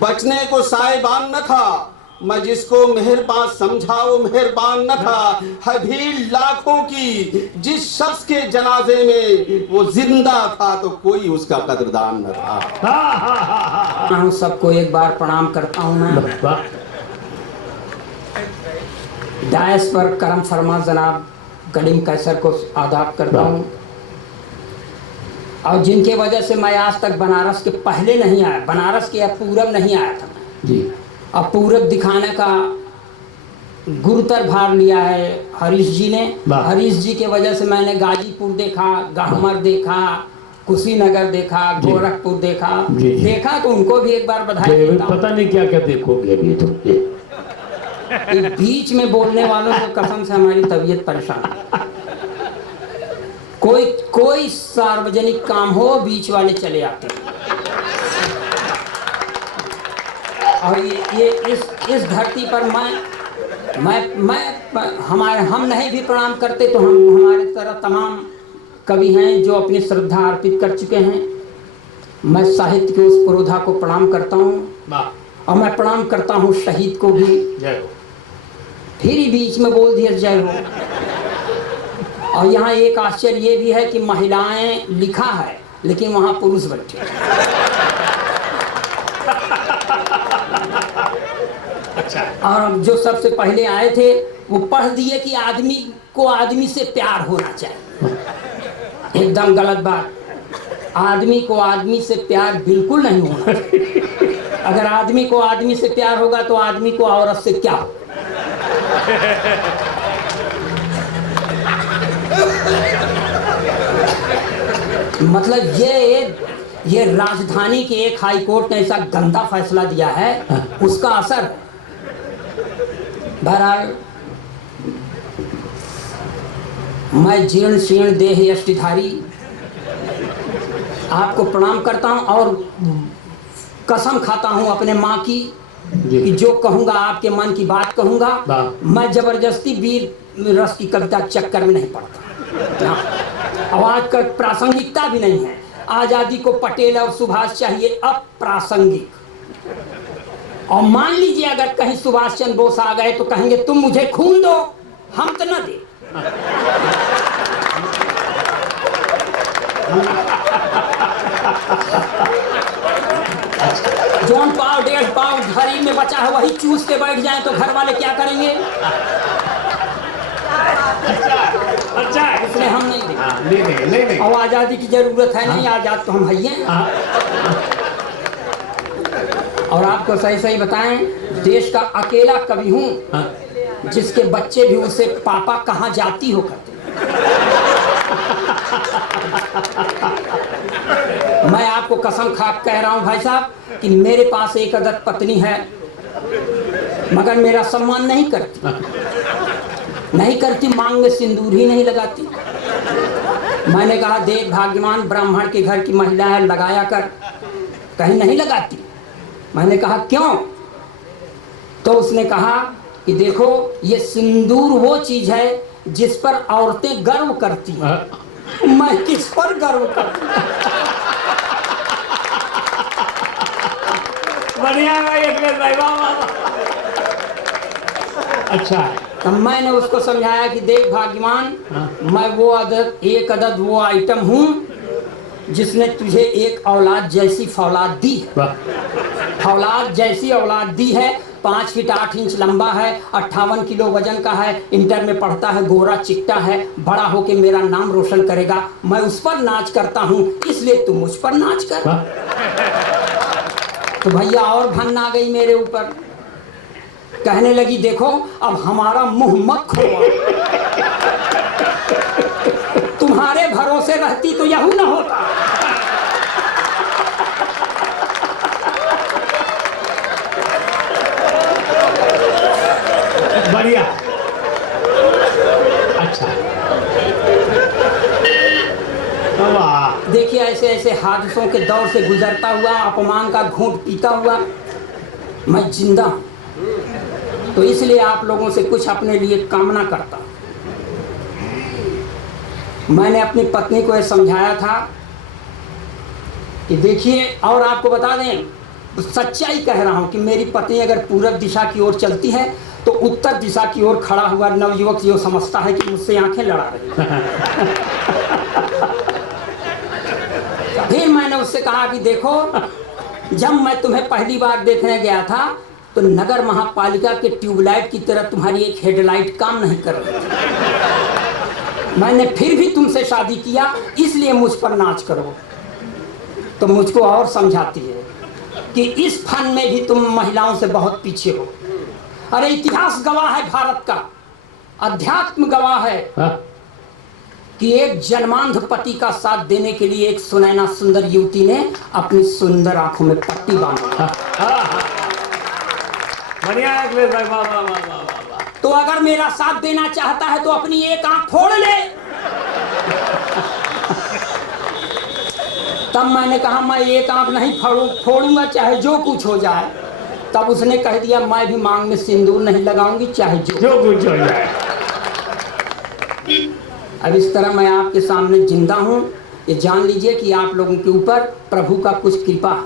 बचने को साहिबान न था। मैं जिसको मेहरबान समझा वो मेहरबान न था। है भीड़ लाखों की जिस शख्स के जनाजे में वो जिंदा था, तो कोई उसका कदरदान न था। मैं सबको एक बार प्रणाम करता हूँ। मैं डायस पर करम फरमा जनाब कलीम कैसर को आदाब करता हूँ। और जिनके वजह से मैं आज तक बनारस के पहले नहीं आया, बनारस के पूरब नहीं आया था मैं जी। अब पूरब दिखाने का गुरुतर भार लिया है हरीश जी ने। हरीश जी के वजह से मैंने गाजीपुर देखा, गहमर देखा, कुशीनगर देखा, गोरखपुर देखा देखा तो उनको भी एक बार बधाई देता हूं। पता नहीं क्या क्या देखोगे अभी तो। बीच में बोलने वालों को कसम से हमारी तबीयत परेशान है। कोई सार्वजनिक काम हो बीच वाले चले आते हैं। और ये इस धरती पर हम नहीं भी प्रणाम करते तो हमारे तरह तमाम कवि हैं जो अपनी श्रद्धा अर्पित कर चुके हैं। मैं साहित्य के उस पुरोधा को प्रणाम करता हूँ और मैं प्रणाम करता हूँ शहीद को भी। जय हो। फिर ही बीच में बोल दिया जय हो। और यहाँ एक आश्चर्य ये भी है कि महिलाएं लिखा है लेकिन वहाँ पुरुष बैठे। अच्छा। और जो सबसे पहले आए थे वो पढ़ दिए कि आदमी को आदमी से प्यार होना चाहिए। एकदम गलत बात। आदमी को आदमी से प्यार बिल्कुल नहीं होना चाहिए। अगर आदमी को आदमी से प्यार होगा तो आदमी को औरत से क्या हो। मतलब ये राजधानी के एक हाई कोर्ट ने ऐसा गंदा फैसला दिया है, उसका असर। बहरहाल मैं जीर्ण शीर्ण देह यष्टिधारी आपको प्रणाम करता हूँ और कसम खाता हूँ अपने माँ की कि जो कहूँगा आपके मन की बात कहूँगा। मैं जबरदस्ती वीर रस की कविता चक्कर में नहीं पड़ता। और आज का प्रासंगिकता भी नहीं है। आजादी को पटेल और सुभाष चाहिए, अप्रासंगिक। और मान लीजिए अगर कहीं सुभाष चंद्र बोस आ गए तो कहेंगे तुम मुझे खून दो, हम तो न दे। जौन पाव 1.5 पाव घड़ी में बचा है वही चूस के बैठ जाए तो घर वाले क्या करेंगे? अच्छा इसलिए हम नहीं देंगे। और आजादी की जरूरत है नहीं, आजाद तो हम हैं। और आपको सही सही बताएं, देश का अकेला कवि हूँ जिसके बच्चे भी उसे पापा कहाँ जाती हो करते। मैं आपको कसम खा कह रहा हूँ भाई साहब कि मेरे पास एक अदद पत्नी है मगर मेरा सम्मान नहीं करती, मांग में सिंदूर ही नहीं लगाती। मैंने कहा देख भाग्यवान ब्राह्मण के घर की महिला है, लगाया कर। कहीं नहीं लगाती। मैंने कहा क्यों? तो उसने कहा कि देखो ये सिंदूर वो चीज है जिस पर औरतें गर्व करती हैं। मैं किस पर गर्व करती? बढ़िया भाई, अखिलेश भाई, वाह वाह। अच्छा, तब मैंने उसको समझाया कि देख भाग्यवान, मैं वो एक अदद वो आइटम हूँ जिसने तुझे एक औलाद जैसी फौलाद दी है। फौलाद जैसी औलाद दी है। 5 फीट 8 इंच लंबा है, 58 किलो वजन का है, इंटर में पढ़ता है, गोरा चिट्टा है, बड़ा होके मेरा नाम रोशन करेगा। मैं उस पर नाच करता हूँ, इसलिए तू मुझ पर नाच कर। तो भैया और भन आ गई मेरे ऊपर। कहने लगी देखो अब हमारा मुंह मत खोलो, तुम्हारे भरोसे रहती तो यहू न होता। बढ़िया। अच्छा, देखिए ऐसे ऐसे हादसों के दौर से गुजरता हुआ, अपमान का घूंट पीता हुआ मैं जिंदा हूं। तो इसलिए आप लोगों से कुछ अपने लिए कामना करता हूं। मैंने अपनी पत्नी को यह समझाया था कि देखिए, और आपको बता दें, सच्चाई कह रहा हूं कि मेरी पत्नी अगर पूरब दिशा की ओर चलती है तो उत्तर दिशा की ओर खड़ा हुआ नवयुवक जो समझता है कि मुझसे आंखें लड़ा रही है। फिर मैंने उससे कहा कि देखो, जब मैं तुम्हें पहली बार देखने गया था तो नगर महापालिका के ट्यूबलाइट की तरह तुम्हारी एक हेडलाइट काम नहीं कर रही थी। मैंने फिर भी तुमसे शादी किया, इसलिए मुझ पर नाच करो। तो मुझको और समझाती है कि इस फन में भी तुम महिलाओं से बहुत पीछे हो। अरे इतिहास गवाह है भारत का, अध्यात्म गवाह है कि एक जन्मांध पति का साथ देने के लिए एक सुनैना सुंदर युवती ने अपनी सुंदर आंखों में पट्टी बांधी। बढ़िया अखिलेश भाई, वाह वाह वाह वाह। तो अगर मेरा साथ देना चाहता है तो अपनी एक आंख फोड़ ले। तब मैंने कहा मैं एक आंख नहीं फोड़ूंगा चाहे जो कुछ हो जाए। तब उसने कह दिया मैं भी मांग में सिंदूर नहीं लगाऊंगी चाहे जो कुछ हो जाए। अब इस तरह मैं आपके सामने जिंदा हूं, ये जान लीजिए कि आप लोगों के ऊपर प्रभु का कुछ कृपा है।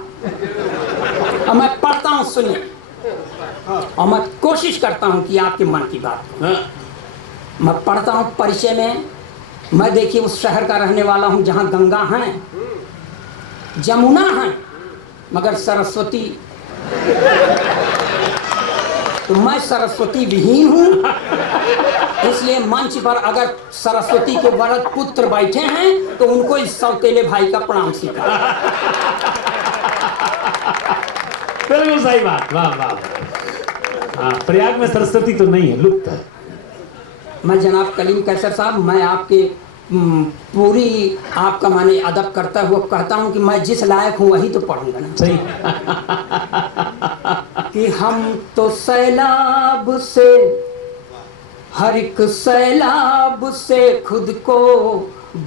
और मैं पढ़ता हूं, सुनिए, और मैं कोशिश करता हूं कि आपके मन की बात। मैं पढ़ता हूं परिचय में। मैं देखिए उस शहर का रहने वाला हूं जहां गंगा है, जमुना है, मगर सरस्वती, तो मैं सरस्वती विहीन हूं। इसलिए मंच पर अगर सरस्वती के वरद पुत्र बैठे हैं तो उनको इस सौतेले भाई का प्रणाम स्वीकार। बिल्कुल सही बात, वाह वाह। हाँ, प्रयाग में सरस्वती तो नहीं है, लुप्त है। मैं जनाब कलीम कैसर साहब, मैं आपके पूरी आपका माने अदब करता हुआ कहता हूं कि मैं जिस लायक हूं वही तो पढ़ूंगा ना। सही। कि हम तो सैलाब से हर एक सैलाब से खुद को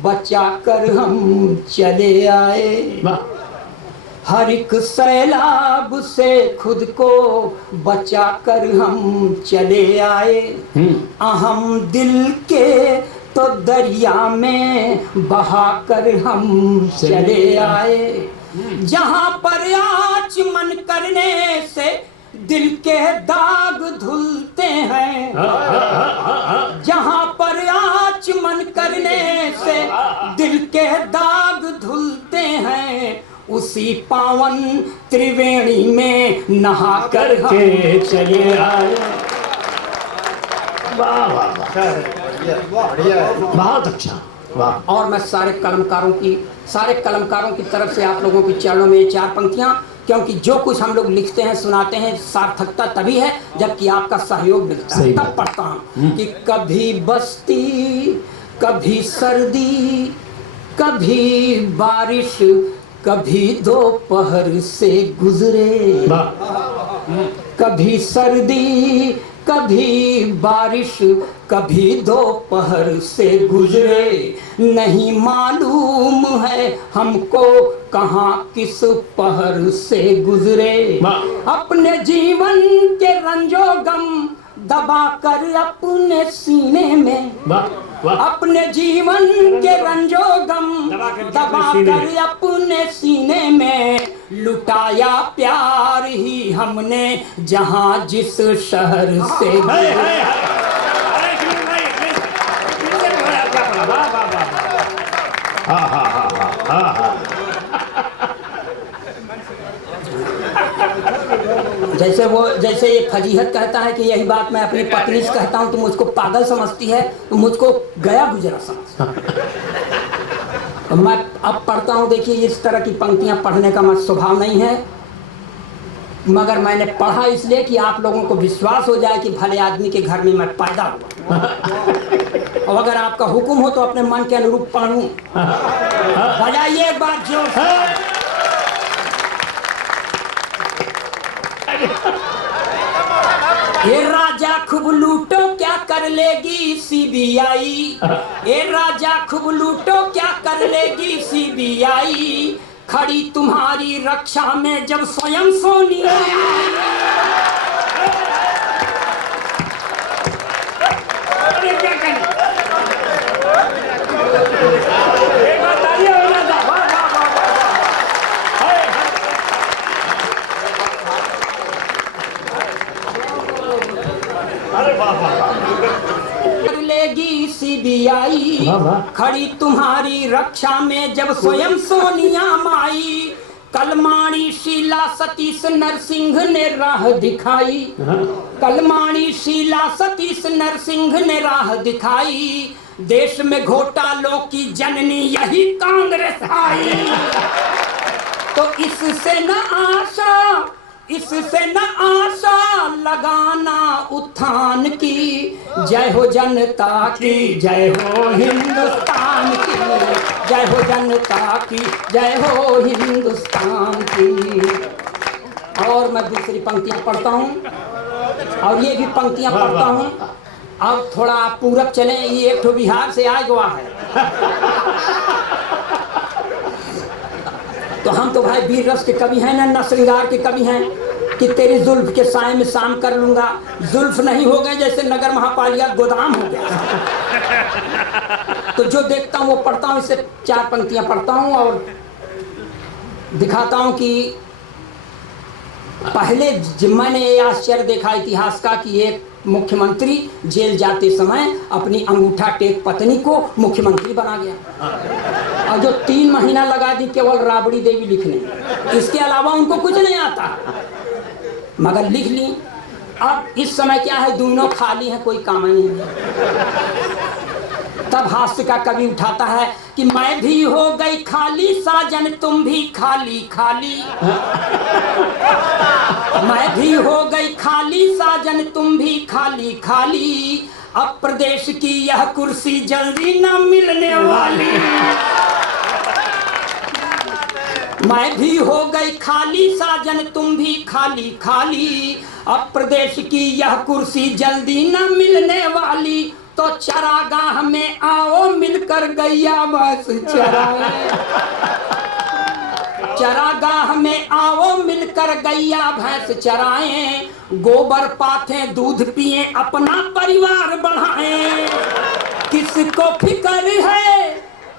बचा कर हम चले आए, हर एक सैलाब से खुद को बचा कर हम चले आए। अहम दिल के तो दरिया में बहा कर हम चले आए। जहाँ पर आचमन करने से दिल के दाग धुलते हैं, जहाँ पर आचमन करने से दिल के दाग धुलते हैं, उसी पावन त्रिवेणी में नहा कर हम चले आए। वाह वाह बहुत अच्छा, वाह। और मैं सारे कलमकारों की तरफ से आप लोगों के चरणों में 4 पंक्तियां, क्योंकि जो कुछ हम लोग लिखते हैं सुनाते हैं सार्थकता तभी है जबकि आपका सहयोग मिलता है, तब पढ़ता हूँ कि कभी बस्ती कभी सर्दी कभी बारिश कभी दोपहर से गुजरे, कभी सर्दी कभी बारिश कभी दोपहर से गुजरे, नहीं मालूम है हमको कहाँ किस पहर से गुजरे। अपने जीवन के रंजो गम दबा कर अपने सीने में, अपने जीवन के रंजो गम दबा कर अपने सीने में, लुटाया प्यार ही हमने जहाँ जिस शहर से। जैसे ये फजीहत कहता है कि यही बात मैं अपनी पत्नी से कहता हूँ तो मुझको पागल समझती है, तो मुझको गया गुजरा समझ। तो मैं अब पढ़ता हूँ, देखिए इस तरह की पंक्तियां पढ़ने का मेरा स्वभाव नहीं है, मगर मैंने पढ़ा इसलिए कि आप लोगों को विश्वास हो जाए कि भले आदमी के घर में मैं पैदा हुआ। और अगर आपका हुक्म हो तो अपने मन के अनुरूप पढ़ूं। बजाइए एक बार जोर से। ये राजा खूब लूटो क्या कर लेगी सीबीआई, ये राजा खूब लूटो क्या कर लेगी सीबीआई, खड़ी तुम्हारी रक्षा में जब स्वयं सोनिया। कर लेगी सीबीआई, खड़ी तुम्हारी रक्षा में जब स्वयं सोनिया माई, कलमाणी शीला सतीश नरसिंह ने राह दिखाई, कलमाणी शीला सतीश नरसिंह ने राह दिखाई, देश में घोटालों की जननी यही कांग्रेस आई। तो इससे न आशा लगाना उत्थान की, जय हो जनता की जय हो हिंदुस्तान की, जय हो जनता की जय हो हिंदुस्तान की। और मैं दूसरी पंक्तियां पढ़ता हूँ और ये भी पंक्तियां पढ़ता हूँ। अब थोड़ा आप पूरब चले, ये एक तो बिहार से आए हुआ है। तो हम तो भाई वीर रस के कवि हैं ना, नश्रृंगार के कवि हैं कि तेरी जुल्फ के साए में शाम कर लूंगा। जुल्फ नहीं हो गए जैसे नगर महापालिका गोदाम हो गया। तो जो देखता हूँ वो पढ़ता हूँ, इससे 4 पंक्तियां पढ़ता हूँ और दिखाता हूँ कि पहले मैंने ये आश्चर्य देखा इतिहास का कि एक मुख्यमंत्री जेल जाते समय अपनी अंगूठा टेक पत्नी को मुख्यमंत्री बना गया और जो 3 महीना लगा दी केवल राबड़ी देवी लिखने, इसके अलावा उनको कुछ नहीं आता, मगर लिख ली। अब इस समय क्या है, दोनों खाली हैं, कोई काम नहीं है। तब हास्य का कवि उठाता है कि मैं भी हो गई खाली साजन तुम भी खाली खाली, मैं भी हो गई खाली साजन तुम भी खाली खाली, अब प्रदेश की यह कुर्सी जल्दी न मिलने वाली। मैं भी हो गई खाली साजन तुम भी खाली खाली, अब प्रदेश की यह कुर्सी जल्दी न मिलने वाली, तो चरागाह में आओ मिलकर गैया बस चराए। चरागाह में आओ मिलकर गैया भैंस चराएं, गोबर पाथें दूध पिए अपना परिवार बढ़ाएं। किसको फिक्र है,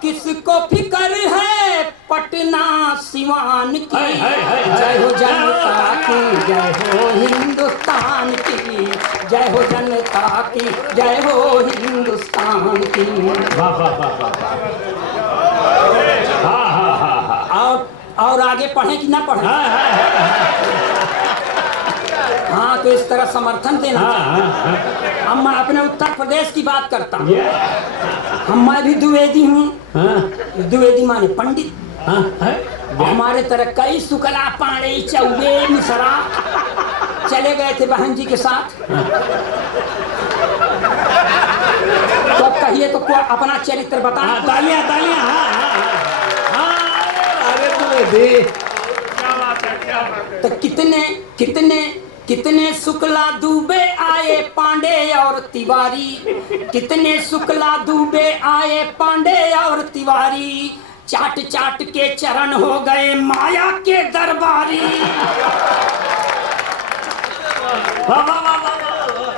किसको फिक्र है पटना सिवान की, जय हो जनता की जय हो हिंदुस्तान की, जय हो जनता की जय हो हिंदुस्तान की। वाह वाह वाह वाह। और आगे पढ़े कि ना पढ़े? हाँ तो इस तरह समर्थन देना चाहिए। अब मैं अपने उत्तर प्रदेश की बात करता हूँ। मैं भी द्विवेदी हूँ। द्विवेदी माने पंडित। हमारे तरह कई शुक्ला पांडे चौबे मिश्रा चले गए थे बहन जी के साथ। तो कहिए तो अपना चरित्र बता। तालियां तालियां। तो कितने कितने कितने शुक्ला दुबे आए पांडे और तिवारी, कितने शुक्ला दुबे आए पांडे और तिवारी, चाट चाट के चरण हो गए माया के दरबारी।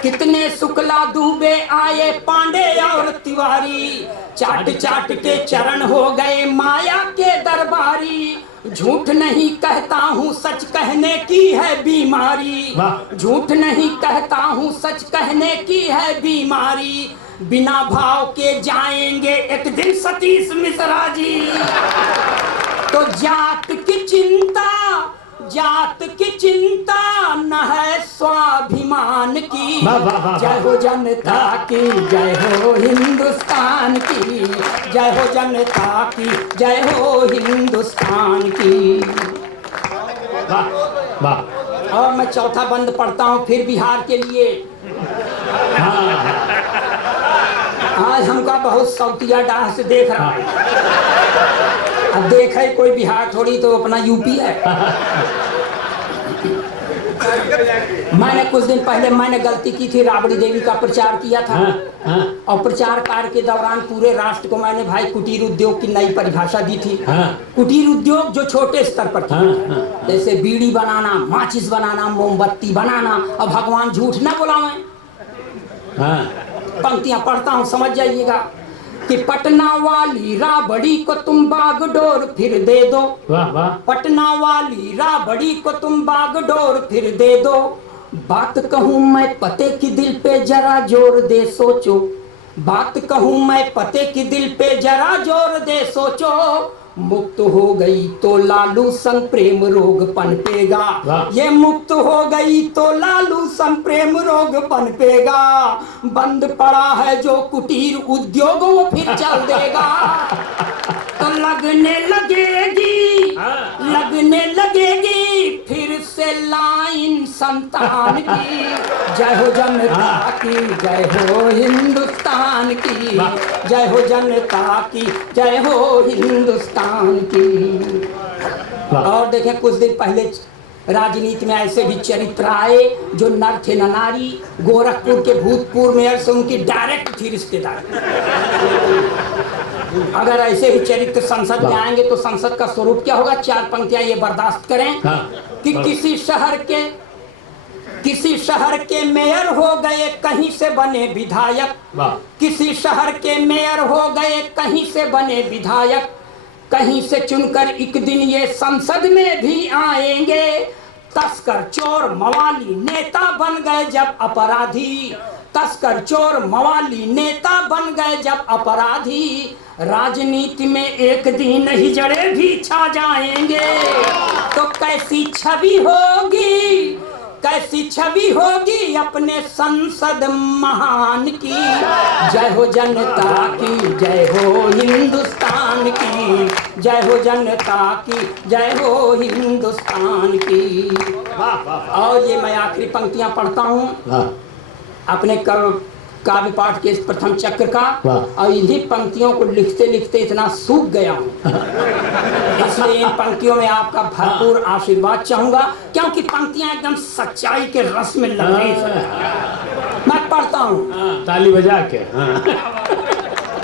कितने शुक्ला दुबे आए पांडे और तिवारी, चाट चाट के चरण हो गए माया के दरबारी। झूठ नहीं कहता हूँ सच कहने की है बीमारी, झूठ नहीं कहता हूँ सच कहने की है बीमारी। बिना भाव के जाएंगे एक दिन सतीश मिश्रा जी। तो जात की चिंता, जात की चिंता न है स्वाभिमान की, जय हो जनता की जय हो हिंदुस्तान की, जय हो जनता की जय हो हिंदुस्तान की। वाह वाह। और मैं चौथा बंद पढ़ता हूँ फिर बिहार के लिए। आज हमका बहुत सौतिया डांस से देख रहा है। अब देखे कोई बिहार थोड़ी तो अपना यूपी है। मैंने कुछ दिन पहले मैंने गलती की थी, राबड़ी देवी का प्रचार किया था। और प्रचार कार्य के दौरान पूरे राष्ट्र को मैंने भाई कुटीर उद्योग की नई परिभाषा दी थी। कुटीर उद्योग जो छोटे स्तर पर था, जैसे बीड़ी बनाना, माचिस बनाना, मोमबत्ती बनाना। और भगवान झूठ ना बुलावें। पंक्तियां पढ़ता हूँ समझ जाइएगा कि पटना वाली राबड़ी को तुम बागडोर फिर दे दो। वाह वाह। पटना वाली राबड़ी को तुम बागडोर फिर दे दो। बात कहूँ मैं पते की दिल पे जरा जोर दे सोचो, बात कहूँ मैं पते की दिल पे जरा जोर दे सोचो। मुक्त हो गई तो लालू संग प्रेम रोग पनपेगा, ये मुक्त हो गई तो लालू संग प्रेम रोग पनपेगा। बंद पड़ा है जो कुटीर उद्योग वो फिर चल देगा। तो लगने लगेगी, लगने लगेगी फिर से लाइन संतान की। जय हो जनता की जय हो हिंदुस्तान की, जय हो जनता की जय हो हिंदुस्तान की। और देखें कुछ दिन पहले राजनीति में ऐसे भी चरित्र आए जो नर थे न नारी। गोरखपुर के भूतपूर्व मेयर से उनकी डायरेक्ट थी रिश्तेदार। अगर ऐसे ही चरित्र संसद में आएंगे तो संसद का स्वरूप क्या होगा? चार पंक्तियां ये बर्दाश्त करें कि किसी शहर के मेयर हो गए कहीं से बने विधायक, किसी शहर के मेयर हो गए कहीं से बने विधायक। कहीं से चुनकर एक दिन ये संसद में भी आएंगे। तस्कर चोर मवाली नेता बन गए जब अपराधी, तस्कर चोर मवाली नेता बन गए जब अपराधी। राजनीति में एक दिन हिजड़े भी छा जाएंगे। तो कैसी छवि होगी, कैसी छवि होगी अपने संसद महान की। जय हो जनता की जय हो हिंदुस्तान की, जय हो जनता की जय हो हिंदुस्तान की। और ये मैं आखिरी पंक्तियां पढ़ता हूँ। अपने काव्य पाठ के इस प्रथम चक्र का, और इन्हीं पंक्तियों को लिखते लिखते इतना सूख गया हूँ। इसलिए इन पंक्तियों में आपका भरपूर आशीर्वाद चाहूंगा, क्योंकि पंक्तियां एकदम सच्चाई के रस में लग रही हैं। मैं पढ़ता हूँ ताली बजा के।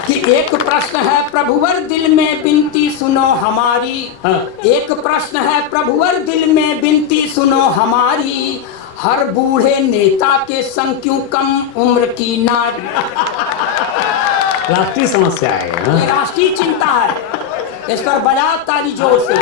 कि एक प्रश्न है प्रभुवर दिल में बिनती सुनो हमारी, एक प्रश्न है प्रभुवर दिल में बिनती सुनो हमारी, हर बूढ़े नेता के संग क्यों कम उम्र की नारी। राष्ट्रीय समस्या है। ये राष्ट्रीय चिंता है, इस पर बजाओ ताली जोर से।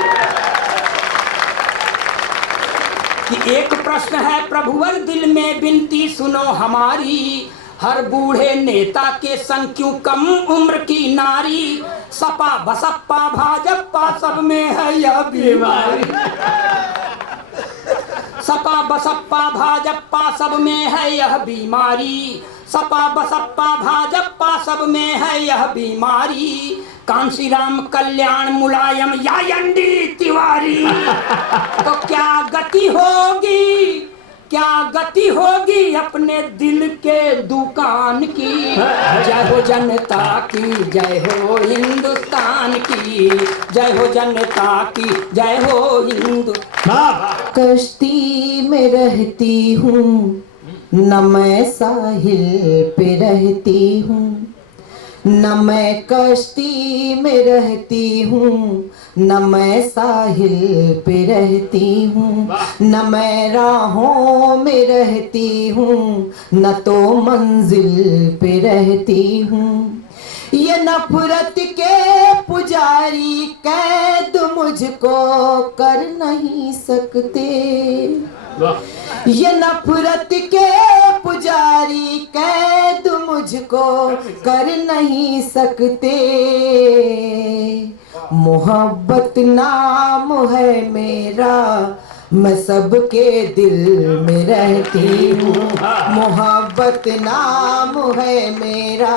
कि एक प्रश्न है प्रभुवर दिल में बिनती सुनो हमारी, हर बूढ़े नेता के संग क्यों कम उम्र की नारी, सपा बसपा भाजपा सब में है यह बीमारी। सपा बसपा भाजपा सब में है यह बीमारी, सपा बसपा भाजपा सब में है यह बीमारी, कांशी राम कल्याण मुलायम या एनडी तिवारी। तो क्या गति होगी, क्या गति होगी अपने दिल के दुकान की। जय हो जनता की, जय हो हिंदुस्तान की, जय हो जनता की, जय हो हिंदुस्तान। कश्ती में रहती हूँ न मैं साहिल पे रहती हूँ, न मैं कश्ती में रहती हूँ न मैं साहिल पे रहती हूँ, न मैं राहों में रहती हूँ न तो मंजिल पे रहती हूँ। ये नफरत के पुजारी कैद मुझको कर नहीं सकते, ये नफरत के पुजारी कैद मुझको कर नहीं सकते। मोहब्बत नाम है मेरा, मैं सबके दिल में रहती हूँ। मोहब्बत नाम है मेरा,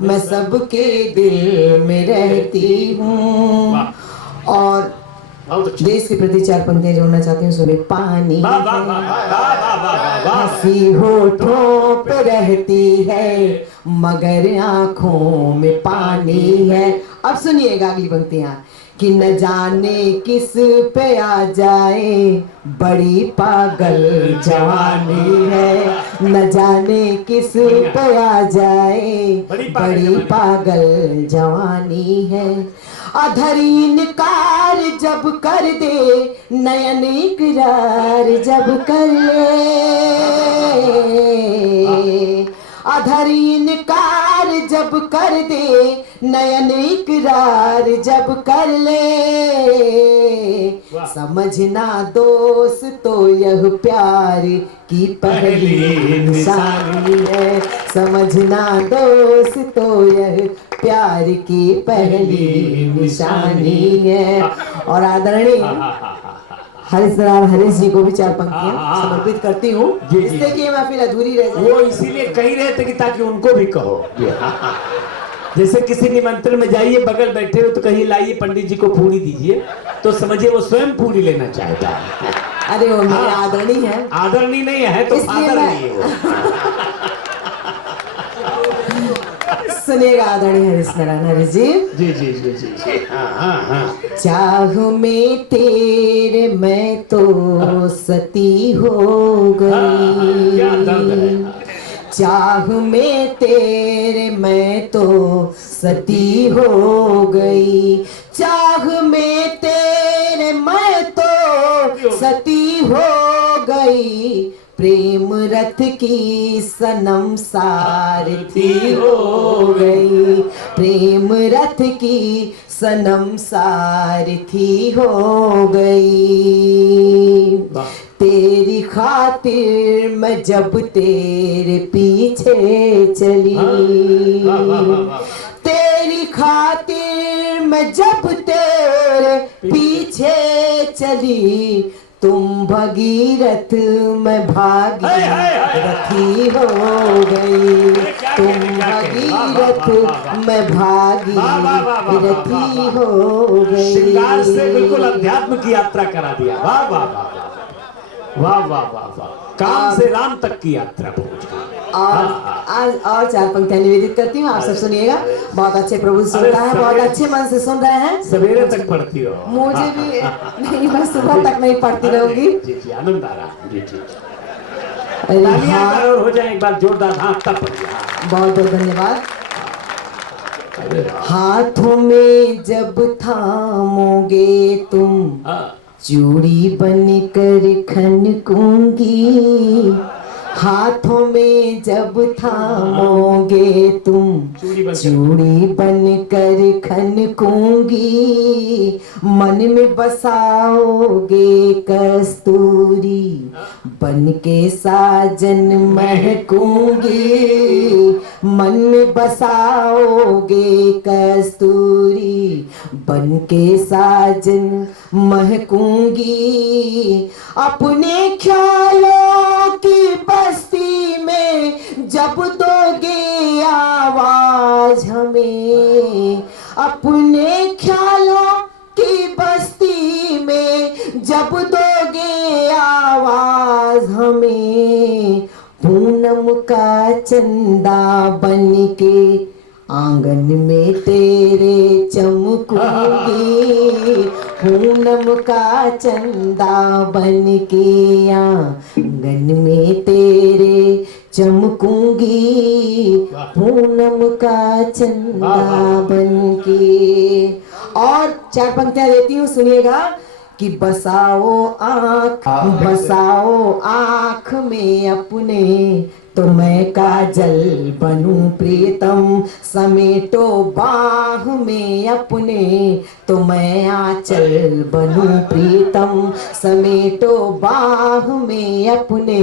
मैं सबके दिल में रहती हूँ। और देश के प्रति चार पंक्तियां जोड़ना चाहती हूँ। सुने पानी हंसी होठों पे रहती है मगर आंखों में पानी है। अब सुनिएगा अगली पंक्तियां कि न जाने किस पे आ जाए बड़ी पागल जवानी है, न जाने किस पे आ जाए बड़ी पागल जवानी है। अधर इनकार जब कर दे नयन इकरार जब कर ले, अधर इनकार जब कर दे नयन इकरार जब कर ले, समझना दोस्त तो यह प्यार की पहली निशानी है, समझना दोस्त तो यह प्यार की पहली निशानी है। और आदरणीय हरीश जी को भी चार पंक्तियां समर्पित करती हूँ, जिससे कि महफिल अधूरी रह जाए। वो इसीलिए कही रहे थे कि ताकि उनको भी कहो। जैसे किसी निमंत्रण में जाइए, बगल बैठे हो तो कहिए लाइए पंडित जी को पूरी दीजिए, तो समझिए वो स्वयं पूरी लेना चाहता है। अरे वो मेरे आदरणीय है, आदरणीय नहीं है तो आदरणीय है। सुनिएगा आदरणीय हरीश नारायण हरीश जी। जी जी जी जी जी। चाह में तेरे मैं तो सती हो गई, चाह में तेरे मैं तो सती हो गई, चाह में तेरे मैं तो सती हो गई, प्रेम रथ की सनम सारथी हो गई, प्रेम रथ की सनम सारथी हो गई। तेरी खातिर मैं जब तेरे पीछे चली, तेरी खातिर मैं जब तेरे पीछे चली, तुम भगीरथ मैं भागीरथी हो गई, तुम भगीरथ मैं भागीरथी हो गई। श्रृंगार से बिल्कुल अध्यात्म की यात्रा करा दिया। वाह वाह वाह वाह वाह वाह वाह। काम से राम तक की यात्रा पहुंच गई। और आज और 4 पंक्तियां निवेदित करती हूँ, आप सब सुनिएगा। बहुत अच्छे प्रभु सुनता है, बहुत अच्छे मन से सुन रहे हैं। सवेरे तक पढ़ती हो? मुझे भी नहीं, मैं सुबह तक नहीं पढ़ती रहूंगी। जी जी, आनंद आ रहा है। जी जी, अरे तालियां हाँ, करो, हो जाए एक बार जोरदार। हाँ, तब पढ़िए। बहुत बहुत धन्यवाद। हाथों में जब थामोगे तुम, चूड़ी बनकर खनकूंगी। हाथों में जब थामोगे तुम, चूड़ी बनकर खनकूंगी। मन में बसाओगे कस्तूरी, बन के साजन महकूंगी। मन में बसाओगे कस्तूरी, बन के साजन महकूंगी। अपने ख्यालों की बस्ती में जब दोगे आवाज हमें, अपने ख्यालों की बस्ती में जब दोगे आवाज हमें, पूनम का चंदा बन के आंगन में तेरे चमकूंगी। पूनम का चंदा बन के आंगन में तेरे चमकूंगी। पूनम का चंदा बन के। और 4 पंक्तियां देती हूँ, सुनिएगा। कि बसाओ आँख में अपने, तो मैं काजल बनूं प्रीतम। समेटो बाह में अपने, तो मैं आंचल बनूं प्रीतम। समेटो बाह में अपने,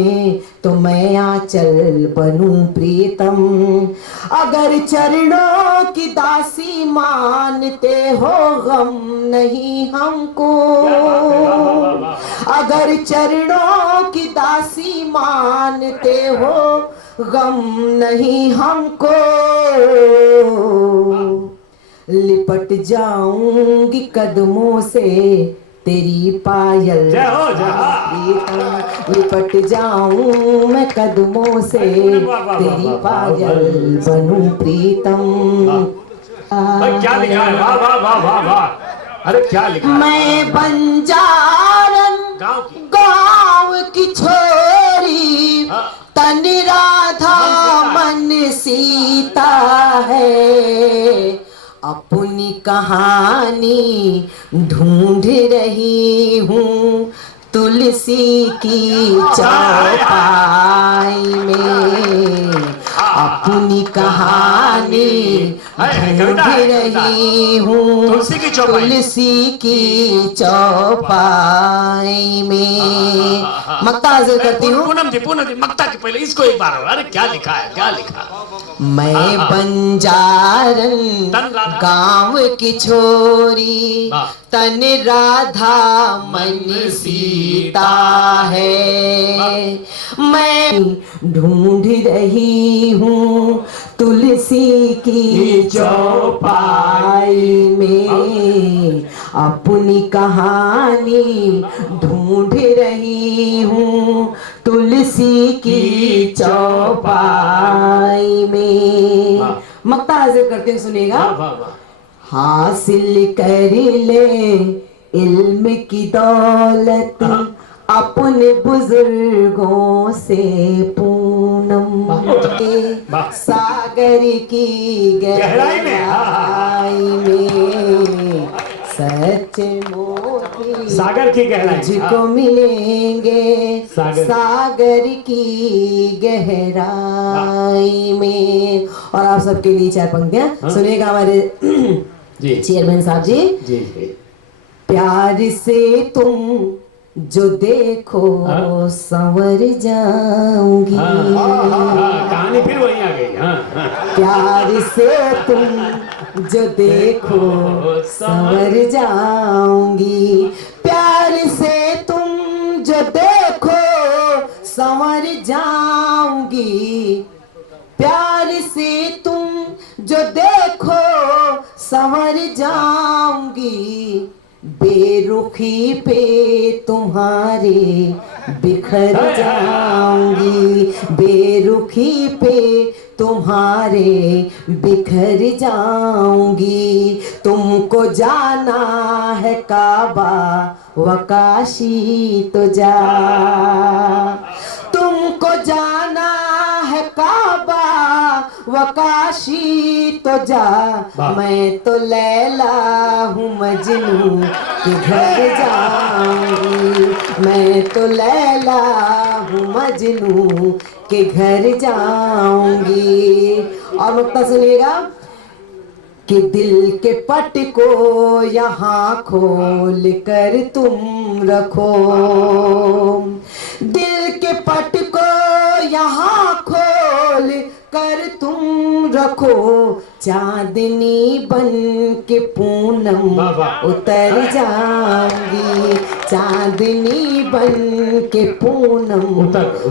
तो मैं आंचल बनूं प्रीतम। अगर चरणों की दासी मानते हो, गम नहीं हमको। अगर चरणों की दासी मानते हो, गम नहीं हमको। लिपट जाऊंगी कदमों से तेरी पायल, लिपट जाऊं मैं कदमों से तेरी पायल बनूं प्रीतम। क्या लिखा है? वाह वाह वाह वाह वाह। अरे क्या लिखा है? मैं बंजारन गाँव की छोरी, तन राधा मन सीता है। अपनी कहानी ढूंढ रही हूँ तुलसी की चौपाई में। अपनी कहानी ढूंढ रही हूँ तुलसी की चौपाई में। मक्ता हाजिर करती हूँ। पूनम जी मक्ता के पहले इसको एक बार। अरे क्या लिखा है? क्या लिखा? मैं बंजारन गांव की छोरी, तन राधा मन सीता है। मैं ढूंढ रही हूँ तुलसी की चौपाई में। अपनी कहानी ढूंढ रही हूँ तुलसी की चौपाई में। मक्ता हाजिर करते हैं, सुनिएगा। हासिल कर ले इल्म की दौलत, अपने बुजुर्गों से पूनम के। सागर की गहराई में सच्चे मोती सागर की गहराई मुझको मिलेंगे। सागर की गहराई में। और आप सबके लिए 4 पंक्तियां सुनिएगा हमारे चेयरमैन साहब जी। जी। प्यार से तुम जो देखो संवर जाऊंगी। कहानी फिर वहीं आ गई। प्यार से तुम जो देखो संवर जाऊंगी। प्यार से तुम जो देखो संवर जाऊंगी। प्यार से तुम जो देखो संवर जाऊंगी। बेरुखी पे तुम्हारे बिखर जाऊंगी, बेरुखी पे तुम्हारे बिखर जाऊंगी। तुमको जाना है काबा व काशी तो जा, तुमको जाना है काबा व काशी तो जा। मैं तो लैला हूँ मजनू के घर जाऊंगी, मैं तो लैला हूँ मजनू के घर जाऊंगी। और नुक्ता सुनिएगा कि दिल के पट को यहाँ खोल कर तुम रखो, दिल के पट को यहाँ खोल कर तुम रखो। चांदनी बन के पूनम उतर जाऊंगी, चांदनी बन के पूनम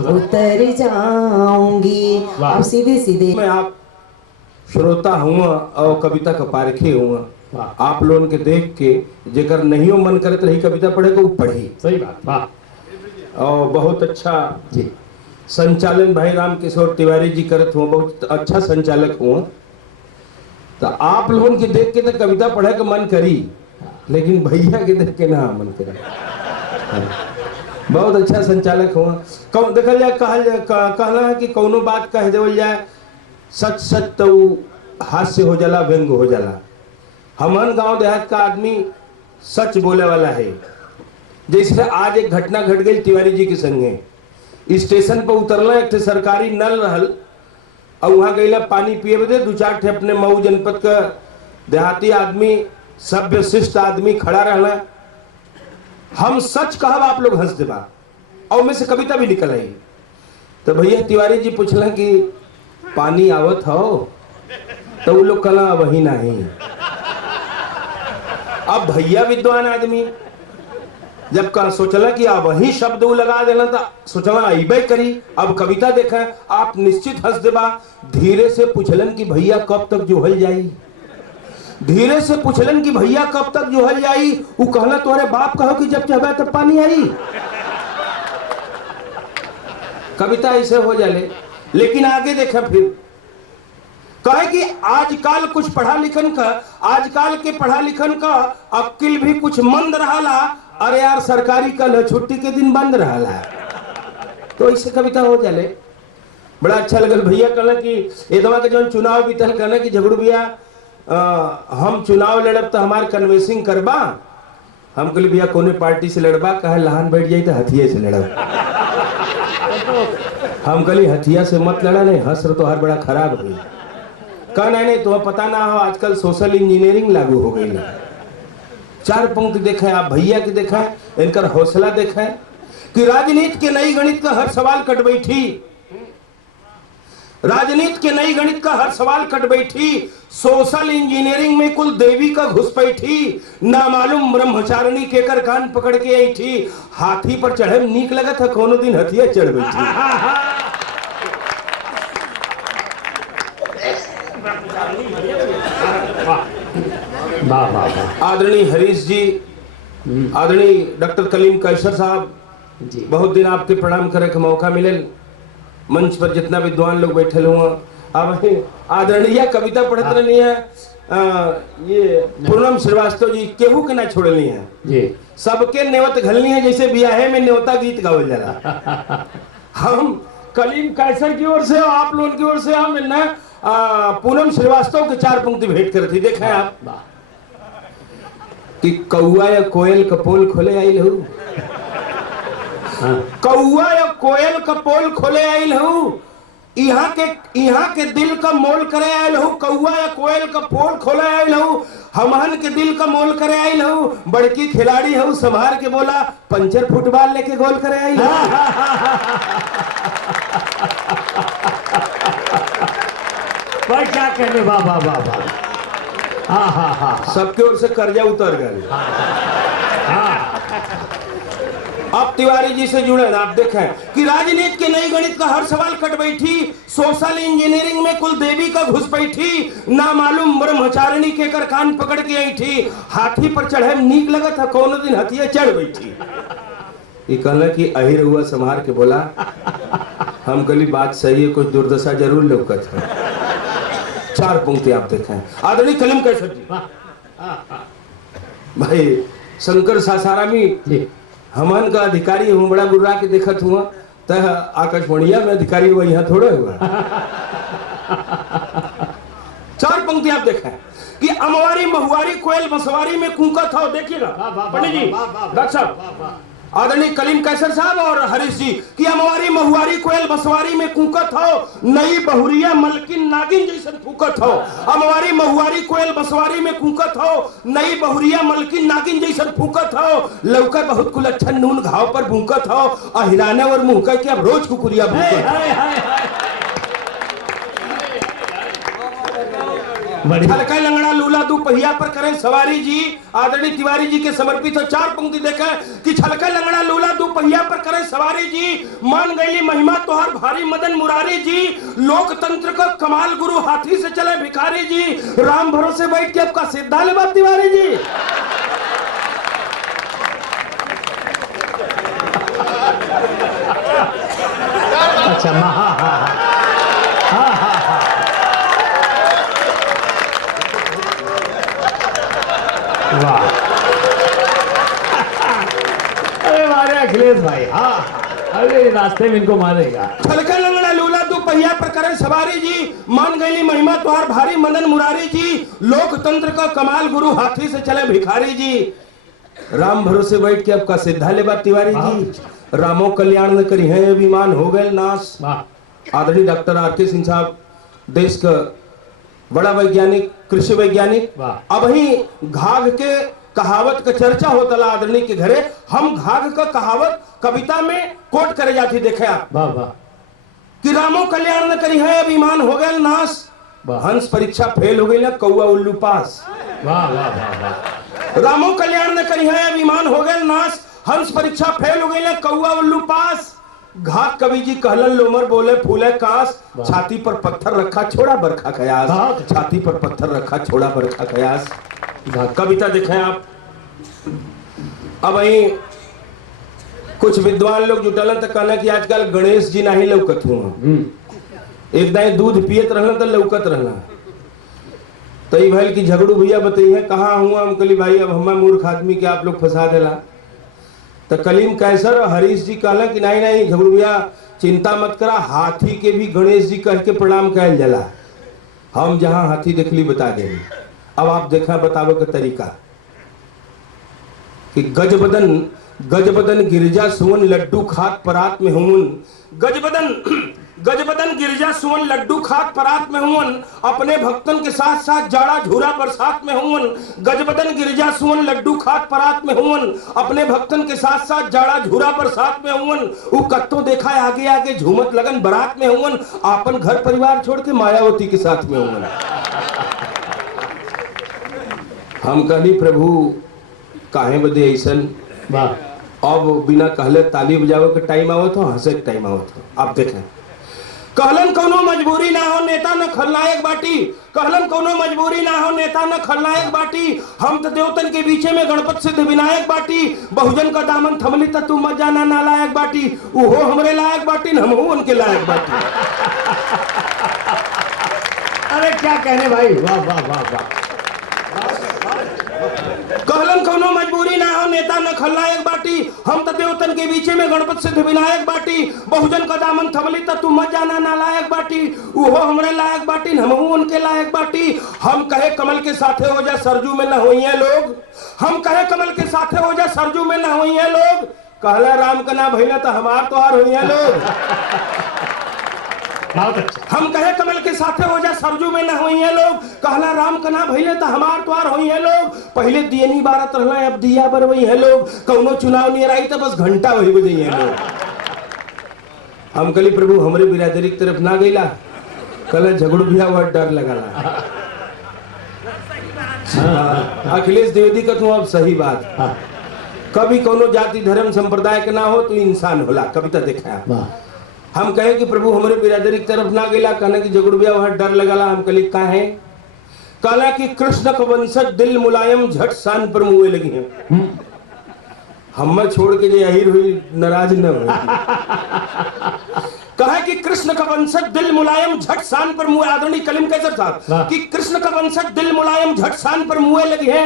उतर जाऊंगी। अब सीधे सीधे मैं आप श्रोता हुआ और कविता का पारखे हुआ, आप लोगों के देख के जेकर नहीं मन करत रही कविता पढ़े को पढ़ी। सही बात, वाह। और बहुत अच्छा जी संचालन भाई राम किशोर तिवारी जी करत हुआ, बहुत अच्छा संचालक हुआ। तो आप लोगों के देख के तो कविता पढ़े का मन करी, लेकिन भैया के देख के ना मन करा। बहुत अच्छा संचालक हुआ। देखल जाए कहना है कि कौनो बात कह देवल जाए सच सच तो हास्य हो जाला, व्यंग हो जाला। हमन गांव देहात का आदमी सच बोले वाला है। जैसे आज एक घटना घट गई तिवारी जी के संगे, स्टेशन पर उतरला एक सरकारी नल रहल और वहां गईला पानी पिए बदे। दो चार ठे अपने मऊ जनपद का देहाती आदमी, सभ्य शिष्ट आदमी खड़ा रहना। हम सच कहब, आप लोग हंस देबा, और में से कविता भी निकल आई। तो भैया तिवारी जी पूछला कि पानी आवत हो, तो वो लोग कहला वही नहीं। अब भैया विद्वान आदमी जब का सोचला कि अब वही शब्द वो लगा देना, था सोचला अबे करी। अब कविता देखा, आप निश्चित हंस देबा। धीरे से पूछलन कि भैया कब तक जोहल जाई, धीरे से पूछलन कि भैया कब तक जोहल जाई। वो कहला तोरे बाप कहो कि जब चाहे तब पानी आई। कविता ऐसे हो जाले। लेकिन आगे देखा फिर कहे कि आजकल कुछ पढ़ा लिखन का, आजकल के पढ़ा लिखन का अक्ल भी कुछ मंद रहा। अरे यार सरकारी कल छुट्टी के दिन बंद रहा। तो ऐसे कविता हो जाले। बड़ा अच्छा लगल। भैया कहला कि एदवा के जो चुनाव बीतल, कहना कि झगड़ू भैया हम चुनाव लड़ब तो हमार कन्वेंसिंग करबा। हम कहली भैया कोने पार्टी से लड़बा, कहे लहान बैठ जाई तो हथिया से लड़ब। हम कहली हथिया से मत लड़ा, नहीं हसर तो हर बड़ा खराब हुई। कहा नहीं तुम्हें पता ना हो आजकल सोशल इंजीनियरिंग लागू हो गई। चार पंक्ति देखा है आप भैया के, देखा है इनका हौसला देखा है कि राजनीति के नई गणित का हर सवाल कट बैठी, राजनीति के नई गणित का हर सवाल कट बैठी। सोशल इंजीनियरिंग में कुल देवी का घुस बैठी, नामालूम ब्रह्मचारिणी के कर कान पकड़ के आई थी। हाथी पर चढ़े नीक लगा था, कोनो दिन हथिया चढ़ बैठी। आदरणीय हरीश जी, आदरणीय डॉक्टर कलीम कैसर साहब, बहुत दिन आपके प्रणाम करे का मौका मिले। मंच पर जितना विद्वान लोग बैठे हुए, अब आदरणीय कविता पढ़त रही है। ये पूनम श्रीवास्तव जी केहू के ना छोड़ली है जी, सबके नेवत घलनी है। जैसे ब्याहे में न्योता गीत गावल जाला। हम कलीम कैसर की ओर से, आप लोगों की ओर से हम ना पूनम श्रीवास्तव के चार पंक्ति भेंट कर थी। देखा है आप कि कौआ या कोयल का पोल खोले आई लहू, कौआ या कोयल का पोल खोले आई लहू। यहाँ के दिल का मोल करे आयल हूँ। कौआ या कोयल का पोल खोले आयल हूँ, हमहन के दिल का मोल करे आयल हूँ। बड़की खिलाड़ी हूँ, संभार के बोला पंचर फुटबॉल लेके गोल करे आयल हूँ। भाई क्या कहने, वाह वाह वाह वाह, हाँ हाँ हाँ, सबके ओर से कर्जा उतर गए। अब तिवारी जी से जुड़े ना, आप देखें कि राजनीति के नई गणित का हर सवाल कट बैठी, सोशल इंजीनियरिंग में कुल देवी का घुस बैठी, ना मालूम ब्रह्मचारिणी के कर कान पकड़ के आई, हाथी पर चढ़े नीक लगा था, कौन दिन हथिया चढ़ बैठी। ये कहला कि अहिर हुआ संहार के बोला, हम कली बात सही है, कुछ दुर्दशा जरूर लौकत है। 4 पंक्ति आप देखें। आदरणीय कलीम कैसर जी, भाई शंकर सासारामी हमन का अधिकारी हूँ, बड़ा गुर्रा के देखत हुआ, तह आकाशवाणिया में अधिकारी हुआ, यहाँ थोड़ा हुआ। 4 पंक्ति आप देखें कि अमवारी महुआरी कोयल बसवारी में कूका था। देखिएगा पंडित जी, डॉक्टर साहब, आदरणीय कलीम कैसर साहब और हरीश जी कि अमवारी महुआरी कोयल बसवारी में कूकत हो, नई बहुरिया मलकिन नागिन जैसन फूकत हो। अमवारी महुआरी कोयल बसवारी में कूकत हो, नई बहुरिया मलकिन नागिन जैसन फूकत हो। लौका बहुत कुलच्छन नून घाव पर भूकत हो, अहिराने और मुंह के अब रोज कुकुरिया भूकत। हल्का लंगड़ा लूला दू पहिया पर करें सवारी जी, आदरणीय तिवारी जी के समर्पित हो। 4 पंक्ति देखें कि छलका लंगड़ा लूला दू पहिया पर करें सवारी जी, मान गई महिमा तोहर भारी मदन मुरारी जी, लोकतंत्र का कमाल गुरु हाथी से चले भिखारी जी, राम भरोसे बैठ के आपका सिद्धा ले बात तिवारी जी। अच्छा, वाह, अरे मारे अखिलेश भाई, हाँ, अरे रास्ते में इनको मारेगा। छलका लंगड़ा लूला दू पहिया पर करे सवारी जी, मान गई महिमा तुहार भारी मदन मुरारी जी, लोकतंत्र का कमाल गुरु हाथी से चले भिखारी जी, राम भरोसे बैठ के आपका सिद्धा ले बात तिवारी जी, रामो कल्याण न करी है अभिमान हो गए नाश। आदरणीय डॉक्टर आर.के. सिंह साहब, देश का बड़ा वैज्ञानिक, कृषि वैज्ञानिक, अब ही घाघ के कहावत का चर्चा होता ला आदरणीय के घरे, हम घाघ का कहावत कविता में कोट करे जाती देखे आप कि रामो कल्याण न करी है अभिमान हो गए नाश, हंस परीक्षा फेल हो गई ना कौआ उल्लू पास। रामो कल्याण न करी है अभिमान हो गए नाश, हंस परीक्षा फेल हो गई ना कौआ उल्लू पास। घाट कवि जी कहलन लोमर बोले फूले कास, छाती पर पत्थर रखा छोड़ा बरखा कयास, छाती पर पत्थर रखा छोड़ा बरखा कयास। कविता देखें आप। अब वही कुछ विद्वान लोग जुटल तो कहना कि आजकल गणेश जी नहीं लौकत हुआ, एक दाई दूध पियत रहना तो लौकत रहना, तो ये भैल की झगड़ू भैया बताइए कहाँ हुआ। हम कली भाई अब हमें मूर्ख आदमी के आप लोग फंसा देला, तो कलीम कैसर और हरीश जी कहला कि नहीं नहीं झगड़ू भैया चिंता मत करा, हाथी के भी गणेश जी कह के प्रणाम कहल जला, हम जहां हाथी देखली बता देंगे। अब आप देखा बतावे का तरीका कि गजबदन गिरजा सुवन लड्डू खात परात में हुन, गजबदन गिरजा सुवन लड्डू खात परात में हुन, अपने भक्तन के साथ साथ जाड़ा झूरा बरसात में हुन। गजबदन गिरजा सुवन लड्डू खात परात में हुन, अपने भक्तन के साथ साथ जाड़ा झूरा बरसात में हुन। वो कत्तो देखा आगे आगे झूमत लगन बारात में हुन, आपन घर परिवार छोड़ के मायावती के साथ में हुन। हम कहली प्रभु काहे बदे ऐसन, अब बिना कहले ताली बजावे के टाइम आवत हो, हंसे के टाइम आवत हो। आप देखें कहलन कोनो मजबूरी ना हो नेता न खलनायक बाटी, कहलन कोनो मजबूरी ना हो नेता न खलनायक बाटी, हम तो देवतन के बीचे में गणपत सिद्ध विनायक बाटी, बहुजन का दामन थमली तो तू मत जाना नालायक बाटी, उहो हमरे लायक बाटी हम उनके लायक बाटी। अरे क्या कहने भाई, वाह वाह वाह वाह। कहलन कोनो मजबूरी ना हो नेता न खलनायक बाटी, हम तो देवतन के बीचे में गणपत सिद्ध विनायक बाटी, बहुजन का दामन थमली तो तू मत जाना नालायक बाटी, उहो हमरे लायक बाटी हम उनके लायक बाटी। हम कहे कमल के साथे हो जा सरजू में न होइए लोग, हम कहे कमल के साथे हो जा सरजू में न होइए लोग, कहला राम का ना भैया तो हमार तो हार होइए लोग। हम कहे कमल के साथे हो जा सरजू में न होइए लोग, कहला राम का ना भैले तो हमार त्वार होइए लोग। पहले दियनी बारत रहला अब दिया बरवई है लोग, कौनो चुनाव नहीं आई तो बस घंटा वही बजइए लोग। हम कली प्रभु हमरे बिरादरी की तरफ ना गईला, कल झगड़ू भी हुआ डर लगाला। अखिलेश द्विवेदी का तू अब सही बात कभी कोनो जाति धर्म संप्रदाय के ना हो तो इंसान होला, कविता देखा है। हम कहे कि प्रभु हमारे बिरादरी की तरफ ना गेला, कहने की जगुड़बिया वहां डर लगला। हम कहली का है, कहला कि कृष्ण का वंशज दिल मुलायम झट शान पर मुए लगी है। हम छोड़ के जे अहिर हुई नाराज न हो। कहा कि कृष्ण का वंशज दिल मुलायम झट शान पर मुए, आदरणीय कलीम कैसर साहब कि कृष्ण का वंशज दिल मुलायम झट शान पर मुए लगी है।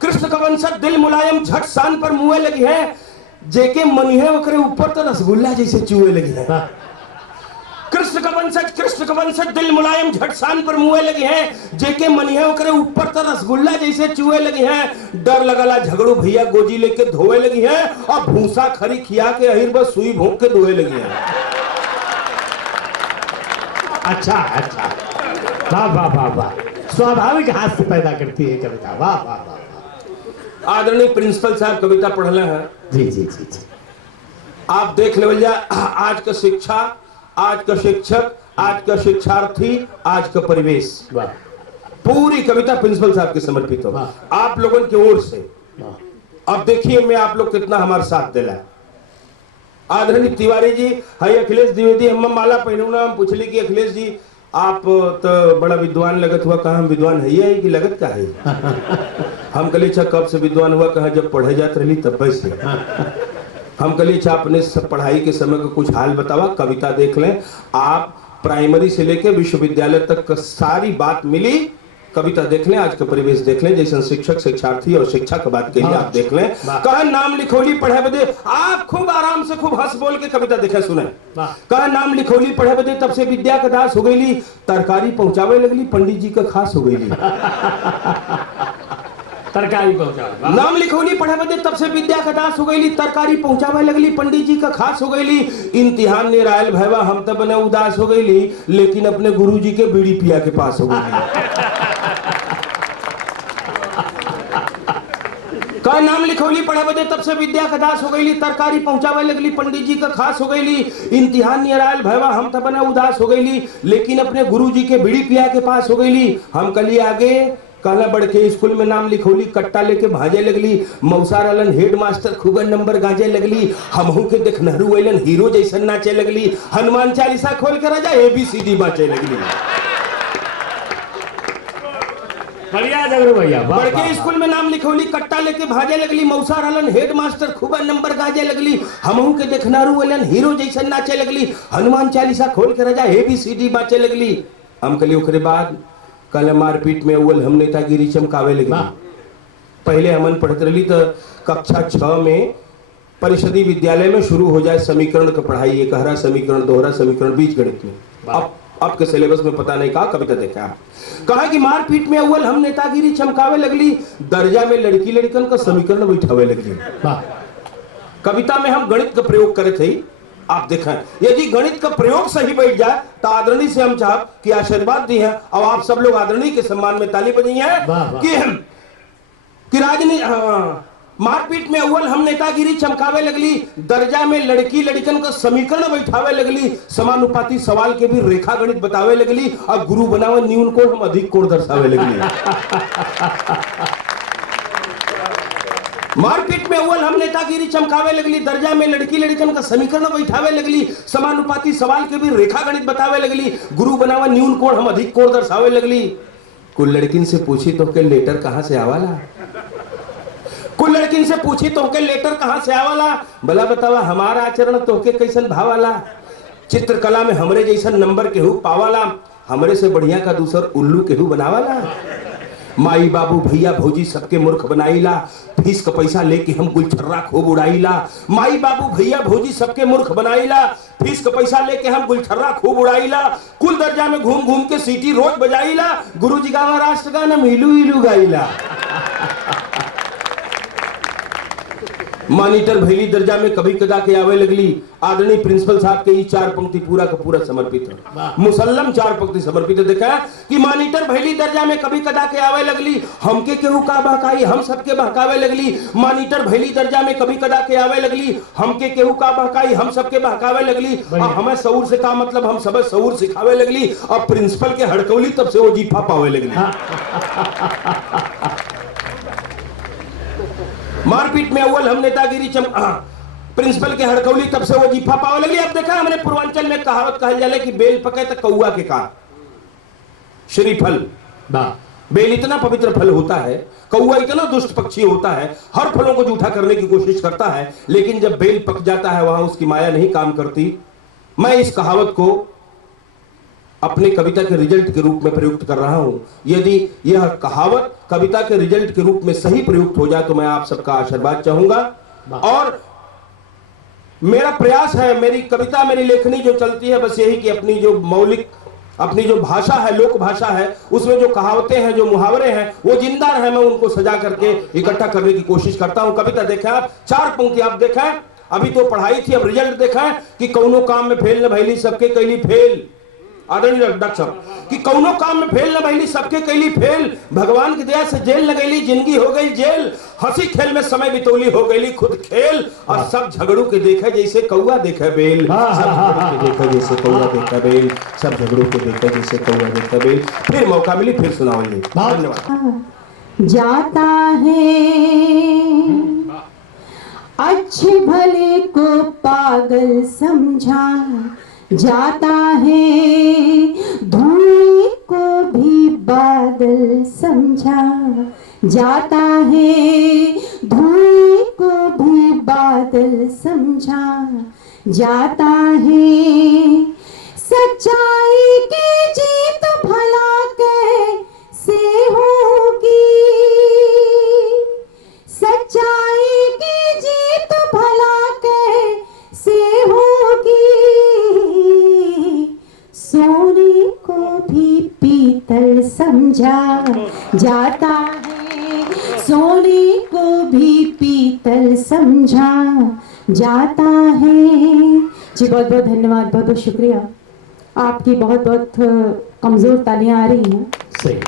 कृष्ण का वंशज दिल मुलायम झट शान पर मुए लगी है, जेके मनी है वकरे ऊपर तो रसगुल्ला जैसे चूहे लगी है। कृष्ण का वंशज दिल मुलायम झट शान पर मुए लगी है, जेके मनी है वकरे ऊपर तो रसगुल्ला जैसे चूहे लगी है। डर लगला झगड़ू भैया गोजी लेके धोए लगी है, और भूसा खरी खिया के अहिर बस सुई भोंक के धोए लगी है। अच्छा अच्छा, वाह वाह वाह वाह, स्वाभाविक हास्य पैदा करती है कविता, वाह वाह वाह। आदरणीय प्रिंसिपल साहब कविता पढ़ले हैं। जी जी जी जी, आप देख लेवल जा, आज का शिक्षा, आज का शिक्षक, आज का शिक्षार्थी, आज का परिवेश, पूरी कविता प्रिंसिपल साहब के समर्पित हो आप लोगों की ओर से। अब देखिए मैं आप लोग कितना हमारा साथ दिला। आदरणीय तिवारी जी, हाई अखिलेश द्विवेदी, हम माला पहनूना, हम पूछली कि अखिलेश जी आप तो बड़ा विद्वान लगत हुआ, कहा हम विद्वान है कि लगत का है? हम कहली अच्छा कब से विद्वान हुआ? कहा जब पढ़े जात रही तब से। हम कहली अच्छा अपने पढ़ाई के समय का कुछ हाल बतावा, कविता देख लें। आप प्राइमरी से लेकर विश्वविद्यालय तक सारी बात मिली, कविता देख लें, आज का परिवेश देख लें, जैसे शिक्षक शिक्षार्थी और शिक्षा की बात के लिए आप देख लें। कहा नाम लिखोली पढ़े बदे, आप खूब आराम से खूब हंस बोल के कविता देखे सुने। कहा नाम लिखोली पढ़े बदे, तब से विद्या का दास हो गई, तरकारी पहुंचावे लगली, पंडित जी का खास हो गई। तरकारी पहुंचावे, नाम लिखोली पढ़े बदे, तब से विद्या का दास हो गई, तरकारी पहुंचावे लगली, पंडित जी का खास हो गई। इम्तिहान ने रायल भैवा, हम तो बने उदास हो गई, लेकिन अपने गुरु जी के बीड़ी पिया के पास हो गई। का नाम लिखोली पढ़े बदे, तब से विद्या का दास हो गई, तरकारी पहुंचावे लगली, पंडित जी का खास हो गई। इम्तिहान निरायल भैवा, हम तो बने उदास हो गई, लेकिन अपने गुरु जी के बीड़ी पिया के पास हो गई। हम कली आगे कहला बढ़ के स्कूल में नाम लिखोली, कट्टा लेके भाजे लगली, मौसा रहलन हेड मास्टर, खूब नंबर गाजे लगली, हमहू के देख नहरू अलन हीरो जैसन नाचे लगली, हनुमान चालीसा खोल के राजा ABCD बाचे लगली। बढ़िया जगरू भैया, बढ़ के स्कूल में नाम लिखोली, कट्टा लेके भाजे लगली, मौसा रहलन हेड मास्टर, खूब नंबर गाजे लगली, हमहू के देख नहरू अलन हीरो जैसन नाचे लगली, हनुमान चालीसा खोल के राजा ABCD बाचे लगली। हम कली ओकरे बाद कल मारपीट में अव्वल हम नेतागिरी चमकावे लगी। पहले हमन पढ़ते रही तो कक्षा 6 में परिषदीय विद्यालय में शुरू हो जाए समीकरण का पढ़ाई, एक हरा समीकरण, दोहरा समीकरण, बीज गणित में। अब के सिलेबस में पता नहीं कहा कविता देखा। कहा कि मारपीट में अव्वल हम नेतागिरी चमकावे लगली, दर्जा में लड़की लड़कन का समीकरण बैठावे लगली। कविता में हम गणित का प्रयोग करे थे। आप देखें, यदि गणित का प्रयोग सही बैठ जाए तो आदरणीय से हम चाहब कि आशीर्वाद दी है। अब आप सब लोग आदरणीय के सम्मान में ताली बजाई है कि राजनीति मारपीट में अव्वल हम नेतागिरी चमकावे लगली, दर्जा में लड़की लड़कन का समीकरण बैठावे लगली, समानुपाती सवाल के भी रेखा गणित बतावे लगली, और गुरु बनावे न्यून कोण हम अधिक कोण दर्शावे लगली। मारपीट में अव्वल हम नेतागिरी चमकावे लगली, दर्जा में लड़की लड़कन का समीकरण बैठावे लगली, समानुपाती सवाल के भी रेखा गणित बतावे लगली, गुरु बनावा न्यून कोण हम अधिक कोण दर्शावे लगली। कुल लड़किन से पूछी तो के लेटर कहां से आवाला, कुल लड़किन से पूछी तो के लेटर कहां से आवाला, भला बतावा हमारा आचरण तो के कैसन भावाला, चित्रकला में हमरे जैसन नंबर केहू पावाला, हमरे से बढ़िया का दूसर उल्लू केहू बनावाला। माई बाबू भैया भौजी सबके मूर्ख बनाईला, फीस का पैसा लेके हम गुलछर्रा खूब उड़ाईला। माई बाबू भैया भौजी सबके मूर्ख बनाईला, फीस का पैसा लेके हम गुलछर्रा खूब उड़ाईला, कुल दर्जा में घूम घूम के सीटी रोज बजाईला, गुरुजी गावा राष्ट्रगान हम इलू इलू गाईला। मॉनिटर भैली दर्जा में कभी कदा के आवे लगली, आदरणीय प्रिंसिपल साहब के ये 4 पंक्ति पूरा का पूरा समर्पित है, मुसल्लम 4 पंक्ति समर्पित है। देखा कि मॉनिटर भैली दर्जा में कभी कदा के आवे लगली, हमके केहू का बहकाई हम सबके बहकावे लगली। मॉनिटर भैली दर्जा में कभी कदा के आवे लगली, हमके केहू का बहकाई हम सबके बहकावे लगली। और हमें शऊर से का मतलब, हम सब शऊर सिखावे लगली, और प्रिंसिपल के हड़कौली तब से वो जीफा पावे लगली। मारपीट में अव्वल हम नेतागिरी प्रिंसिपल के हड़कौली तब से वजीफा पावे लगी। अब देखा हमने पूर्वांचल में कहावत कहल जाले कि बेल पके तो कौआ के का श्रीफल। बेल इतना पवित्र फल होता है, कौआ इतना दुष्ट पक्षी होता है, हर फलों को जूठा करने की कोशिश करता है, लेकिन जब बेल पक जाता है वहां उसकी माया नहीं काम करती। मैं इस कहावत को अपनी कविता के रिजल्ट के रूप में प्रयुक्त कर रहा हूं। यदि यह कहावत कविता के रिजल्ट के रूप में सही प्रयुक्त हो जाए तो मैं आप सबका आशीर्वाद चाहूंगा। और मेरा प्रयास है, मेरी कविता, मेरी लेखनी जो चलती है बस यही कि अपनी जो मौलिक, अपनी जो भाषा है, लोक भाषा है, उसमें जो कहावतें हैं, जो मुहावरे हैं, वो जिंदा रहे, मैं उनको सजा करके इकट्ठा करने की कोशिश करता हूं। कविता देखें आप, 4 पंक्ति आप देखें, अभी तो पढ़ाई थी, अब रिजल्ट देखा कि कौनो काम में फेल न भैली सबके कैली फेल। आदरणीय डॉक्टर साहब कि कौनो काम में फेल न भैली सबके कैली फेल, भगवान की दया से जेल लगैली जिंदगी हो गई जेल, हंसी खेल में समय बितौली हो गई खुद खेल, और सब झगड़ू के देखे जैसे कौआ देखे बेल, सब झगड़ू के देखे जैसे कौआ देखे बेल, सब झगड़ू के देखे जैसे कौआ देखे बेल। फिर मौका मिली फिर सुनाऊंगी। धन्यवाद। जाता है अच्छे भले को पागल समझा, जाता है धूल को भी बादल समझा, जाता है धूल को भी बादल समझा, जाता है सच्चाई की जीत भला कैसे होगी, सच्चाई की जीत भला कैसे होगी, सोने को भी पीतल समझा, जाता है सोने को भी पीतल समझा, जाता है। जी बहुत बहुत धन्यवाद, बहुत बहुत शुक्रिया। आपकी बहुत बहुत कमजोर तालियां आ रही हैं। सही।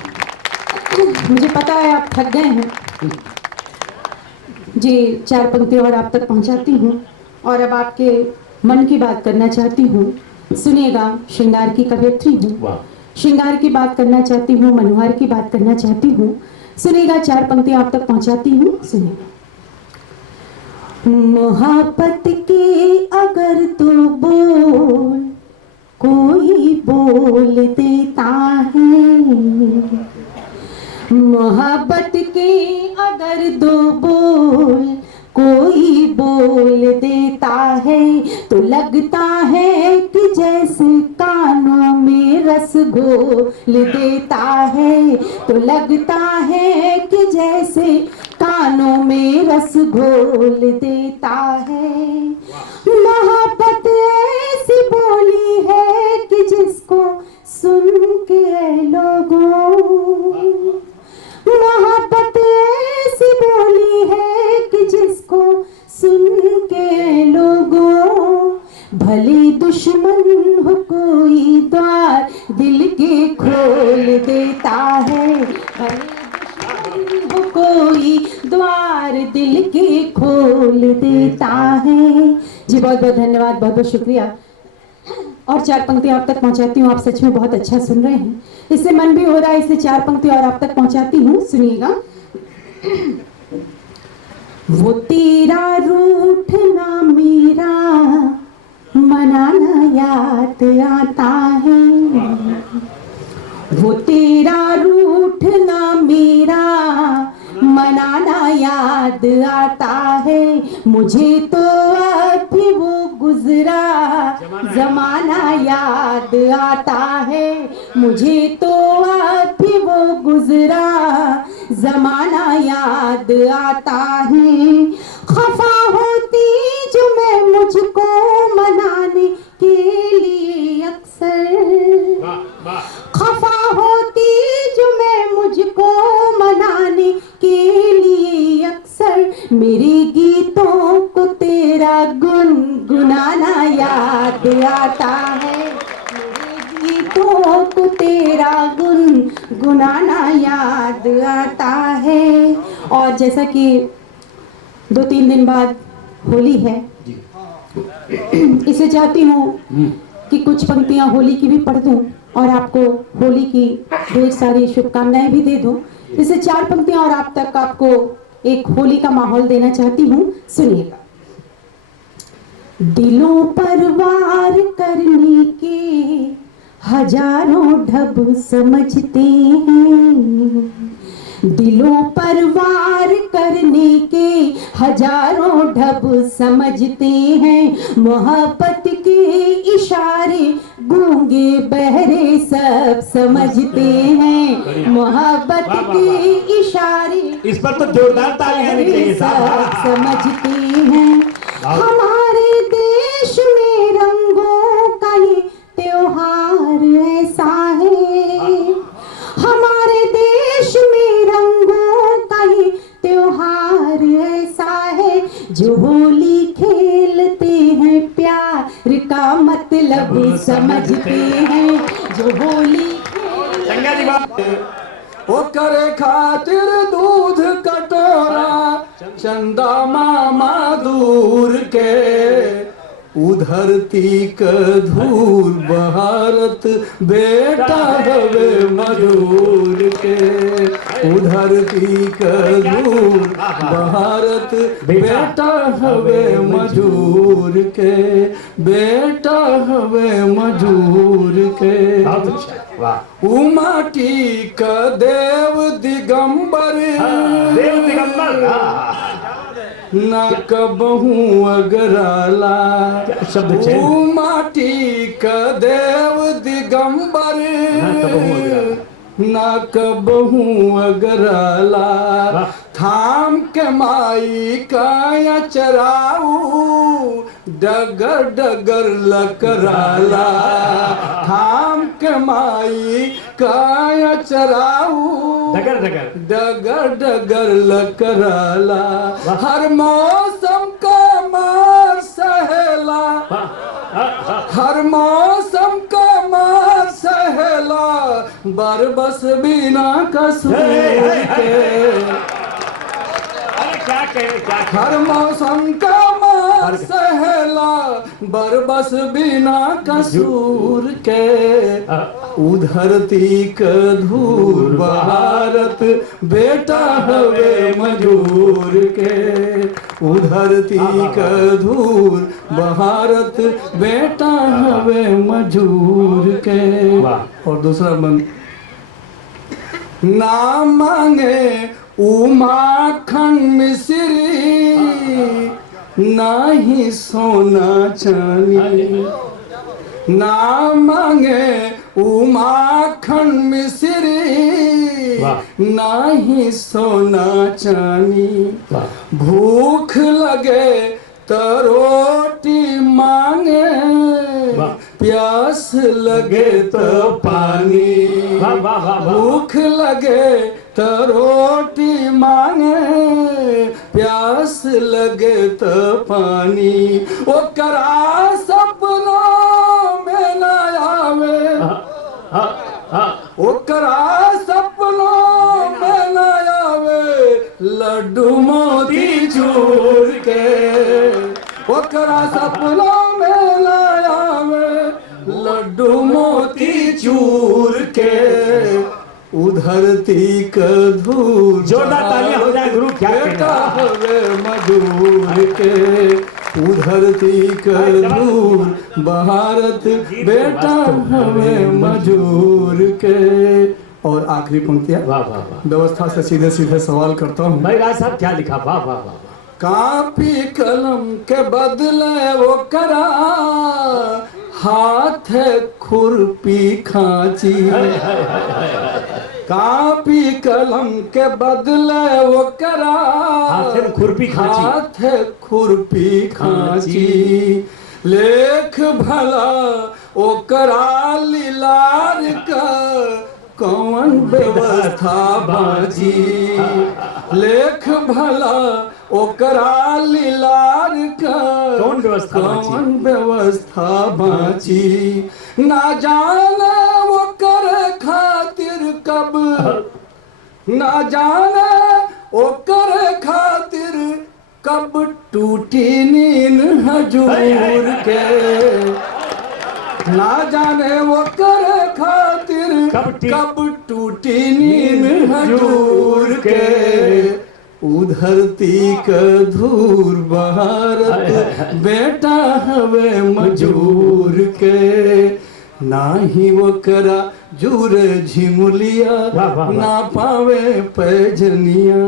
मुझे पता है आप थक गए हैं जी। 4 पंक्ति और आप तक पहुंचाती हूँ और अब आपके मन की बात करना चाहती हूँ। सुनिएगा, श्रृंगार की कवयित्री हूँ, श्रृंगार की बात करना चाहती हूँ, मनोहार की बात करना चाहती हूँ। सुनिएगा, 4 पंक्ति आप तक पहुंचाती हूँ। सुनिएगा। मोहब्बत के अगर तो बोल कोई बोल देता है, मोहब्बत के अगर 2 बोल कोई बोल देता है, तो लगता है कि जैसे कानों में रस घोल देता है, तो लगता है कि जैसे कानों में रस घोल देता है। मोहब्बत ऐसी बोली है कि जिसको सुन के लोगों, मोहब्बत ऐसी बोली है कि जिसको सुन के लोगों, भले दुश्मन हो कोई द्वार दिल के खोल देता है, भले दुश्मन हो कोई द्वार दिल के खोल देता है। जी बहुत बहुत धन्यवाद, बहुत बहुत शुक्रिया। और 4 पंक्ति आप तक पहुंचाती हूँ। आप सच में बहुत अच्छा सुन रहे हैं, इससे मन भी हो रहा है, इससे 4 पंक्ति और आप तक पहुंचाती हूँ। सुनिएगा। वो तेरा रूठना मेरा मनाना याद आता है, वो तेरा रूठना मेरा मनाना याद आता है, मुझे तो अब भी वो गुजरा जमाना याद आता है, मुझे तो अब भी वो गुजरा जमाना याद आता है। खफा होती जो मैं मुझको मनाने के लिए अक्सर, खफा होती जो मैं मुझको मनाने के लिए अक्सर, मेरे गीतों को तेरा गुनगुनाना याद आता है, मेरे गीतों को तेरा गुनगुनाना याद आता है। और जैसा कि 2-3 दिन बाद होली है, इसे चाहती हूँ कि कुछ पंक्तियाँ होली की भी पढ़ दूँ और आपको होली की ढेर सारी शुभकामनाएं भी दे दूँ। इसे 4 पंक्तियाँ और आप तक आपको एक होली का माहौल देना चाहती हूँ, सुनिएगा। दिलों पर वार करने के हजारों ढब समझते हैं, दिलों पर वार करने के हजारों ढब समझते हैं, मोहब्बत के इशारे गूंगे बहरे सब समझते हैं, मोहब्बत के इशारे इस पर तो जोरदार तालियां निकलेंगी सब समझते हैं। हमारे देश में रंगों का ये त्योहार ऐसा है, हमारे देश में रंगों का ये त्योहार ऐसा है, जो होली खेलते हैं प्यार का मतलब समझते हैं, जो होली वो करे खातिर दूध कटोरा चंदा मामा दूर के, उधरती का धूल भारत बेटा हवे मजूर के, उधरती का धूल भारत बेटा हवे मजूर के, बेटा हवे मजूर के। उमाटी का देव दिगंबर, देव दिगंबर ना कबहू अगराला, माटी का देव दिगंबर ना कबहू अगराला, थाम के माई का चराऊ डगर डगर लकराला, थाम के माई का चराऊ डगर डगर डगर डगर लकराला, हर मौसम का मार सहेला, हर मौसम का मार सहेला, बरबस बिना कसूर के, हर मौसम का मार सहेला, बरबस बिना कसूर के, उधरती का धूल भारत बेटा हवे मजूर के, उधरती का धूल भारत बेटा हवे मजूर के। और दूसरा बंद, ना मांगे उमाखन मिश्री, ना ही सोना चांदी, ना मांगे उमाखन मिश्री, ना ही सोना चांदी, भूख लगे तो रोटी मांगे, प्यास लगे तो पानी, भूख लगे तो रोटी मांगे, प्यास लगे तो पानी, वो करा सपनों में न आवे, वो करा सपनों में न आवे, लड्डू मोती चूर के, वो करा सपनों में न आवे, लड्डू मोती चूर के, उधरती का धूल जोरदार तालियां हो जाए गुरु, क्या बेटा हवे मजूर के, उधरती का धूल भारत बेटा हवे मजूर के। और आखिरी पंक्तियां, वाह वाह वाह, व्यवस्था से सीधे सीधे सवाल करता हूँ। भाई राज साहब क्या लिखा, वाह वाह वाह। कापी कलम के बदले वो करा हाथ खुरपी खांची, कापी कलम के बदले वो करा हाथ खुरपी खांची, हाथ खुरपी खांची, लेख भला ओ करा लीलार का कौन व्यवस्था बाजी, लेख भला ओकरा लीलार का कौन व्यवस्था बाची, ना जाने वो कर खातिर कब, ना जाने वो कर खातिर कब टूटी नींद हजूर के, ना जाने वो कर खातिर कब टूटी नींद हजूर के, उधरती का धूर भारत बेटा हवे मजूर के नाही वो करा जूर झिमुलिया ना पावे पैजनिया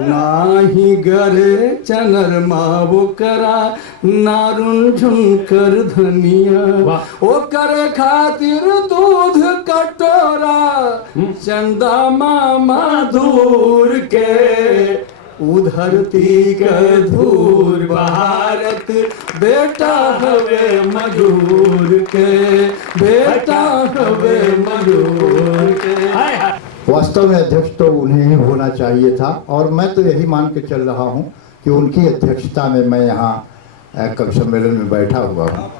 नाही गरे चनर वो करा नारुन झुनकर धनिया वो करे खातिर दूध कटोरा चंदा मामा दूर के उधरती का धूर भारत बेटा हवे मजूर के बेटा हवे मजूर के। वास्तव में अध्यक्ष तो उन्हें ही होना चाहिए था और मैं तो यही मान के चल रहा हूं कि उनकी अध्यक्षता में मैं यहाँ कवि सम्मेलन में बैठा हुआ हूँ।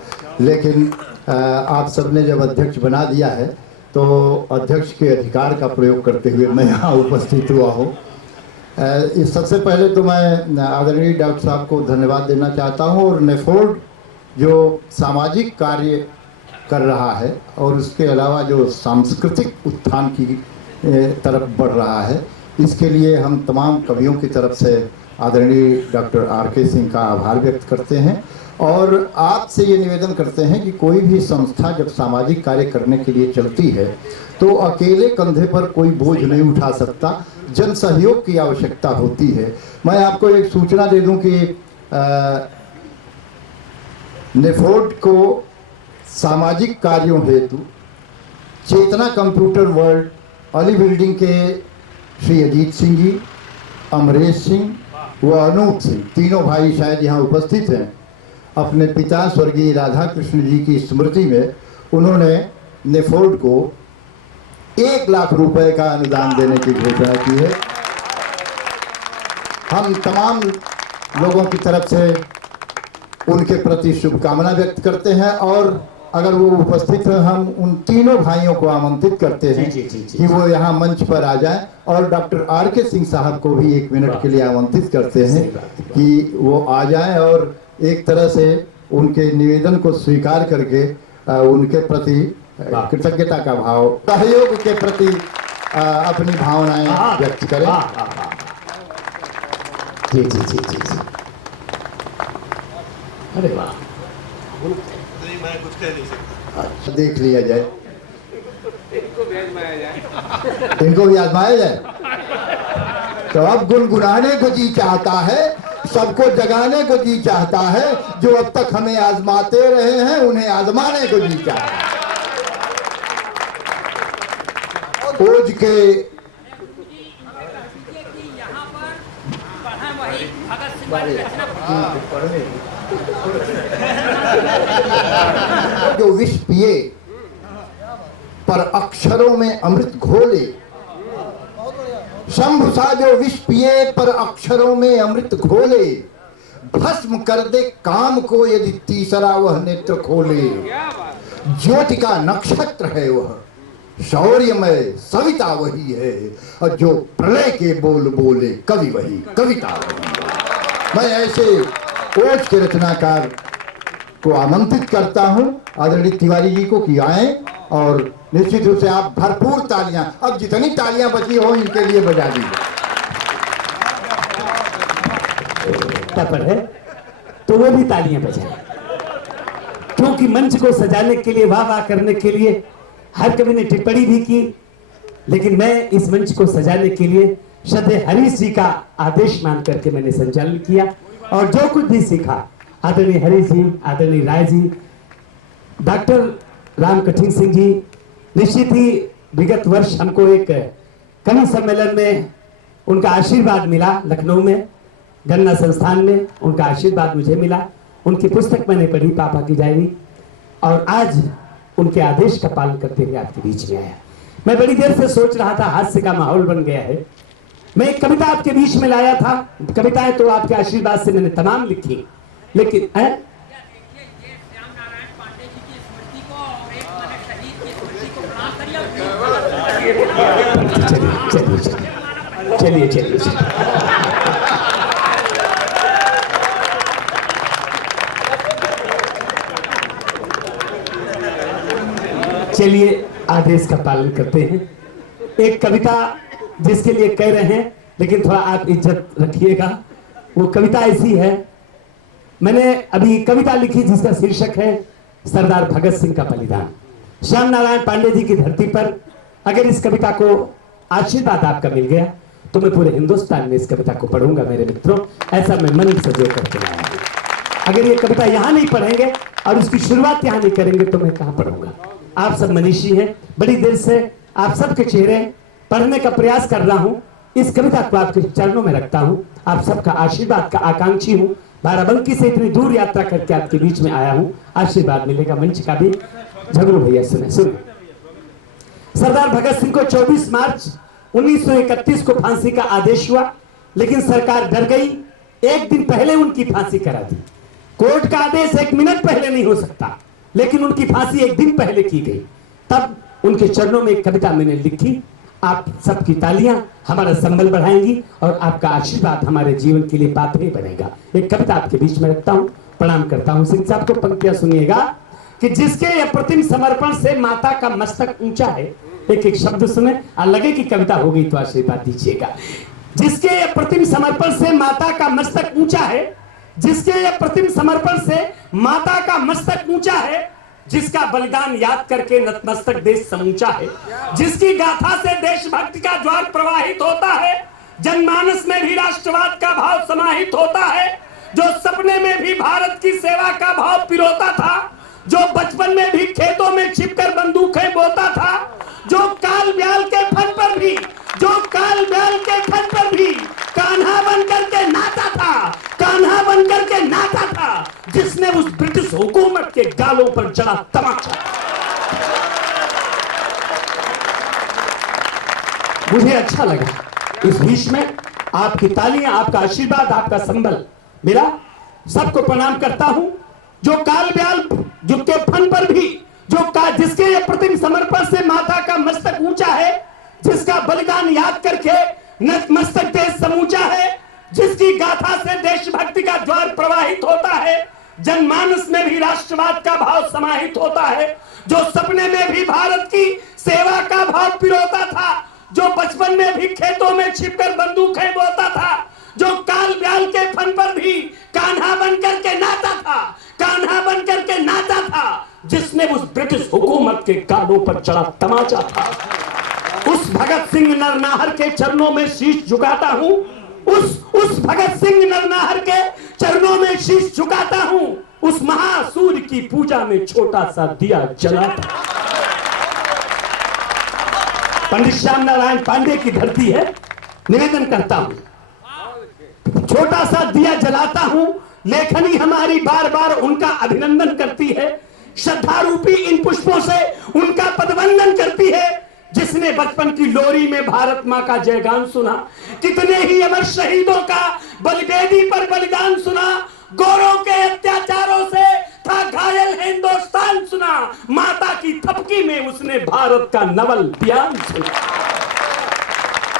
लेकिन आप सबने जब अध्यक्ष बना दिया है तो अध्यक्ष के अधिकार का प्रयोग करते हुए मैं यहाँ उपस्थित हुआ हूँ। इस सबसे पहले तो मैं आदरणीय डॉक्टर साहब को धन्यवाद देना चाहता हूं और नेफोर्ड जो सामाजिक कार्य कर रहा है और उसके अलावा जो सांस्कृतिक उत्थान की तरफ बढ़ रहा है, इसके लिए हम तमाम कवियों की तरफ से आदरणीय डॉक्टर आर.के. सिंह का आभार व्यक्त करते हैं और आपसे ये निवेदन करते हैं कि कोई भी संस्था जब सामाजिक कार्य करने के लिए चलती है तो अकेले कंधे पर कोई बोझ नहीं उठा सकता, जन सहयोग की आवश्यकता होती है। मैं आपको एक सूचना दे दूं कि नेफोर्ड को सामाजिक कार्यों हेतु चेतना कंप्यूटर वर्ल्ड, अली बिल्डिंग के श्री अजीत सिंह जी, अमरेश सिंह व अनूप सिंह, तीनों भाई शायद यहाँ उपस्थित हैं, अपने पिता स्वर्गीय राधा कृष्ण जी की स्मृति में उन्होंने नेफोर्ड को 1 लाख रुपए का अनुदान देने की घोषणा की है। हम तमाम लोगों की तरफ से उनके प्रति शुभकामना व्यक्त करते हैं और अगर वो उपस्थित हैं हम उन तीनों भाइयों को आमंत्रित करते हैं कि वो यहाँ मंच पर आ जाएं और डॉक्टर आर.के. सिंह साहब को भी 1 मिनट के लिए आमंत्रित करते हैं कि वो आ जाएं और एक तरह से उनके निवेदन को स्वीकार करके उनके प्रति कृतज्ञता का भाव, सहयोग के प्रति अपनी भावनाएं व्यक्त करें। जी जी जी जी जी। अरे वाह, मैं कुछ कह नहीं सकता। देख लिया जाए, इनको भी आजमाया जाए। तो अब गुनगुनाने को जी चाहता है, सबको जगाने को जी चाहता है, जो अब तक हमें आजमाते रहे हैं उन्हें आजमाने को जी चाहता है। खोज के जो विष पिए पर अक्षरों में अमृत घोले, शंभु सा जो विष पिए पर अक्षरों में अमृत घोले, भस्म कर दे काम को यदि तीसरा वह नेत्र खोले। ज्योति का नक्षत्र है वह, शौर्यमय सविता वही है, और जो प्रलय के बोल बोले कवि वही, कविता वही। मैं ऐसे ओज के रचनाकार को आमंत्रित करता हूं आदरणीय तिवारी जी को कि आए और निश्चित रूप से आप भरपूर तालियां, अब जितनी तालियां बची हो इनके लिए बजा दीजिए। पर है तो वो भी तालियां बजाएं, क्योंकि मंच को सजाने के लिए, वाह वाह करने के लिए हर कवि ने टिप्पणी भी की, लेकिन मैं इस मंच को सजाने के लिए श्रद्धेय हरीश जी का आदेश मान करके मैंने संचालन किया और जो कुछ भी सीखा आदरणीय हरीश जी, आदरणीय राय जी, डॉक्टर राम कठिन सिंह जी, निश्चित ही विगत वर्ष हमको एक कवि सम्मेलन में उनका आशीर्वाद मिला, लखनऊ में गन्ना संस्थान में उनका आशीर्वाद मुझे मिला। उनकी पुस्तक मैंने पढ़ी, पापा की डायरी, और आज उनके आदेश का पालन करते हुए आपके बीच में आया। मैं बड़ी देर से सोच रहा था, हास्य का माहौल बन गया है। मैं एक कविता आपके बीच में लाया था, कविताएं तो आपके आशीर्वाद से मैंने तमाम लिखी, लेकिन चलिए चलिए चलिए आदेश का पालन करते हैं। एक कविता जिसके लिए कह रहे हैं, लेकिन थोड़ा आप इज्जत रखिएगा। वो कविता ऐसी है, मैंने अभी कविता लिखी जिसका शीर्षक है सरदार भगत सिंह का बलिदान। श्याम नारायण पांडे जी की धरती पर अगर इस कविता को आशीर्वाद आपका मिल गया तो मैं पूरे हिंदुस्तान में इस कविता को पढ़ूंगा मेरे मित्रों, ऐसा मैं मन सजो करके आया हूं। अगर ये कविता यहां नहीं पढ़ेंगे और उसकी शुरुआत यहां नहीं करेंगे तो मैं कहां पढ़ूंगा। आप सब मनीषी हैं, बड़ी देर से आप सबके चेहरे पढ़ने का प्रयास कर रहा हूं। इस कविता को आपके चरणों में रखता हूं, आप सबका आशीर्वाद का आकांक्षी हूं। बाराबंकी से इतनी दूर यात्रा करके आपके बीच में आया हूं, आशीर्वाद मिलेगा। मंच का भी झगड़ू भैया सुने। सरदार भगत सिंह को 24 मार्च 1931 को फांसी का आदेश हुआ, लेकिन सरकार डर गई, एक दिन पहले उनकी फांसी करा दी। कोर्ट का आदेश 1 मिनट पहले नहीं हो सकता, लेकिन उनकी फांसी 1 दिन पहले की गई। तब उनके चरणों में एक कविता मैंने लिखी। आप सबकी तालियां हमारा संबल बढ़ाएंगी और आपका आशीर्वाद हमारे जीवन के लिए बातें बनेगा। एक कविता आपके बीच में रखता हूं, प्रणाम करता हूं। सिंह साहब को पंक्तियां सुनिएगा कि जिसके अप्रतिम समर्पण से माता का मस्तक ऊंचा है। एक एक शब्द सुने और लगे कि कविता हो गई तो आशीर्वाद दीजिएगा। जिसके अप्रतिम समर्पण से माता का मस्तक ऊंचा है, जिसके अप्रतिम समर्पण से माता का मस्तक ऊंचा है, जिसका बलिदान याद करके नतमस्तक देश समूचा है, जिसकी गाथा से देशभक्ति का ज्वार प्रवाहित होता है, जनमानस में भी राष्ट्रवाद का भाव समाहित होता है, जो सपने में भी भारत की सेवा का भाव पिरोता था, जो बचपन में भी खेतों में छिपकर बंदूकें बोता था, जो काल ब्याल के फन पर भी, जो काल ब्याल के फन पर भी कान्हा बन करके नाचा था, कान्हा बन करके नाचा था, जिसने उस ब्रिटिश हुकूमत के गालों पर चढ़ा तमाचा। मुझे अच्छा लगा इस बीच में आपकी तालियां, आपका आशीर्वाद, आपका संबल, मेरा सबको प्रणाम करता हूं। जो काल ब्याल के फन पर भी, जिसके अप्रतिम समर्पण से माता का मस्तक ऊंचा है, जिसका बलिदान याद करके नतमस्तक देश समूचा है, जिसकी गाथा से देशभक्ति का ज्वार प्रवाहित होता है, जनमानस में भी राष्ट्रवाद का भाव समाहित होता है, जो सपने में भी भारत की सेवा का भाव पिरोता था, जो बचपन में भी खेतों में छिपकर बंदूकें बोता था, जो काल ब्याल के फन पर भी कान्हा बनकर के नाचा था, कान्हा बनकर के नाचा था, जिसने उस ब्रिटिश हुकूमत के गालों पर चढ़ा तमाचा था। उस भगत सिंह नरनाहर के चरणों में शीश झुकाता हूं, उस भगत सिंह नरनाहर के चरणों में शीश झुकाता हूं, उस महासूर्य की पूजा में छोटा सा दिया जलाता। पंडित श्याम नारायण पांडे की धरती है, निवेदन करता हूं, छोटा सा दिया जलाता हूं। लेखनी हमारी बार बार उनका अभिनंदन करती है, श्रद्धा रूपी इन पुष्पों से उनका पदवंदन करती है, जिसने बचपन की लोरी में भारत मां का जयगान सुना, कितने ही अमर शहीदों का बलिवेदी पर बलिदान सुना, गोरों के अत्याचारों से था घायल हिंदुस्तान सुना, माता की थपकी में उसने भारत का नवल बयान सुना।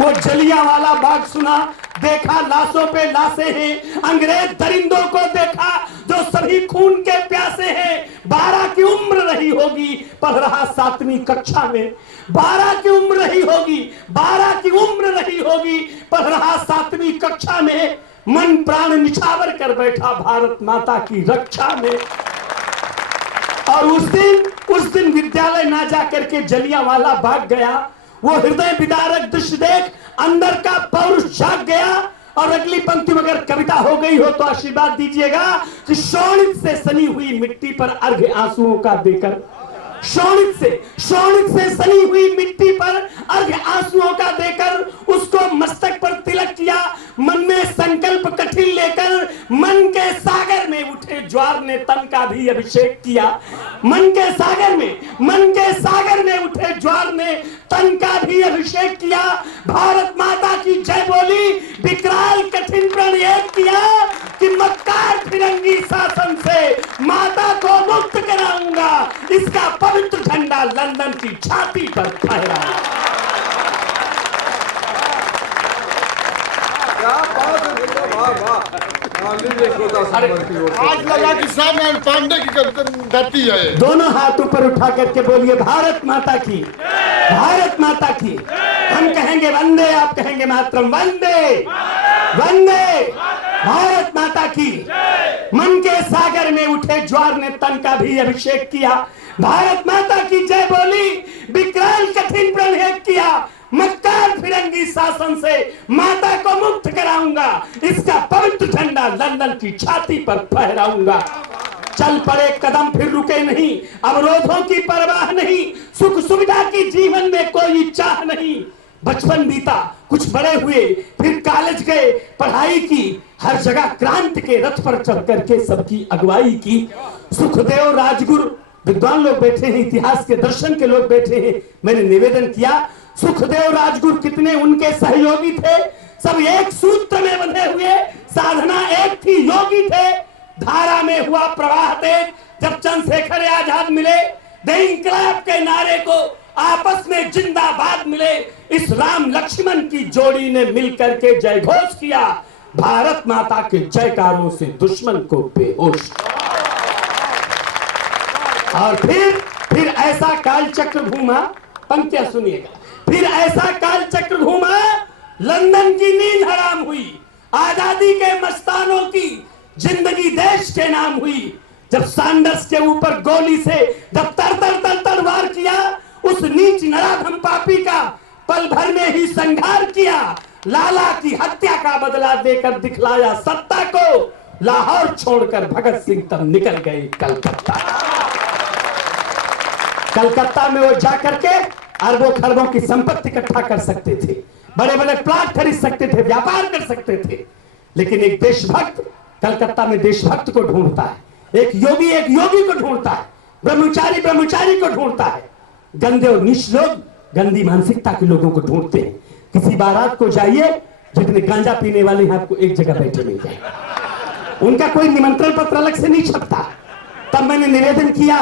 वो जलियांवाला बाग सुना, देखा लाशों पे लाशें हैं, अंग्रेज दरिंदों को देखा जो सभी खून के प्यासे हैं। 12 की उम्र रही होगी, पढ़ रहा 7वीं कक्षा में, 12 की उम्र रही होगी, 12 की उम्र रही होगी, पढ़ रहा 7वीं कक्षा में, मन प्राण निछावर कर बैठा भारत माता की रक्षा में। और उस दिन विद्यालय ना जा करके जलियांवाला बाग गया, वो हृदय विदारक दृश्य देख अंदर का पौरुष जाग गया। और अगली पंक्ति में अगर कविता हो गई हो तो आशीर्वाद दीजिएगा कि शोणित से सनी हुई मिट्टी पर अर्घ्य आंसुओं का देकर, शोणित से सनी हुई मिट्टी पर अर्घ्य आंसुओं का देकर उसको मस्तक पर तिलक किया, मन में संकल्प कठिन लेकर, मन के सागर में उठे ज्वार ने तन का भी अभिषेक किया, मन के सागर में उठे ज्वार ने तन का भी अभिषेक किया, भारत माता की जय बोली, विकराल कठिन प्रण एक किया कि मक्कार फिरंगी शासन से माता को मुक्त कराऊंगा, इसका पवित्र झंडा लंदन की छाती पर फहराऊंगा। आज लगा कि श्याम नारायण पांडे की कविता धरती है। दोनों हाथ ऊपर उठा करके बोलिए भारत माता की, भारत माता की। हम कहेंगे वंदे, आप कहेंगे मातरम। वंदे वंदे भारत माता की। मन के सागर में उठे ज्वार ने तन का भी अभिषेक किया। भारत माता की जय बोली, विकराल कठिन प्रणहेक किया। मक्कार फिरंगी शासन से माता को मुक्त कराऊंगा। इसका पवित्र झंडा लंदन की छाती पर फहराऊंगा। चल पड़े कदम फिर रुके नहीं, अवरोधों की परवाह नहीं, सुख सुविधा की जीवन में कोई चाह नहीं। बचपन बीता, कुछ बड़े हुए, फिर कॉलेज गए, पढ़ाई की, हर जगह क्रांति के रथ पर चढ़ करके सबकी अगुवाई की। सुखदेव राजगुरु विद्वान लोग बैठे हैं, इतिहास के दर्शन के लोग बैठे हैं। मैंने निवेदन किया, सुखदेव राजगुरु कितने उनके सहयोगी थे, सब एक सूत्र में बंधे हुए, साधना एक थी, योगी थे। धारा में हुआ प्रवाह तेज, जब चंद्रशेखर आजाद मिले, दे इंकलाब के नारे को आपस में जिंदाबाद मिले। इस राम लक्ष्मण की जोड़ी ने मिलकर के जय घोष किया। भारत माता के जयकारों से दुश्मन को बेहोश। और फिर ऐसा काल चक्र घूमा, पंक्तियां सुनिएगा। फिर ऐसा काल चक्र घूमा, लंदन की नींद हराम हुई। आजादी के मस्तानों की जिंदगी देश के नाम हुई। जब सैंडर्स के ऊपर गोली से जब तर वार किया, उस नीच नराधम पापी का पल भर में ही संहार किया। लाला की हत्या का बदला देकर दिखलाया सत्ता को। लाहौर छोड़कर भगत सिंह तब निकल गए कलकत्ता। कलकत्ता में वो जाकर के अरबों खरबों की संपत्ति इकट्ठा कर सकते थे, बड़े बड़े प्लाट खरीद सकते थे, व्यापार कर सकते थे। लेकिन एक देशभक्त कलकत्ता में देशभक्त को ढूंढता है, एक योगी को ढूंढता है, ब्रह्मचारी को ढूंढता है। गंदे और नीच लोग गंदी मानसिकता के लोगों को ढूंढते हैं। किसी बारात को जाइए, जितने गांजा पीने वाले हैं आपको एक जगह बैठे मिल जाए, उनका कोई निमंत्रण पत्र अलग से नहीं छपता। तब मैंने निवेदन किया,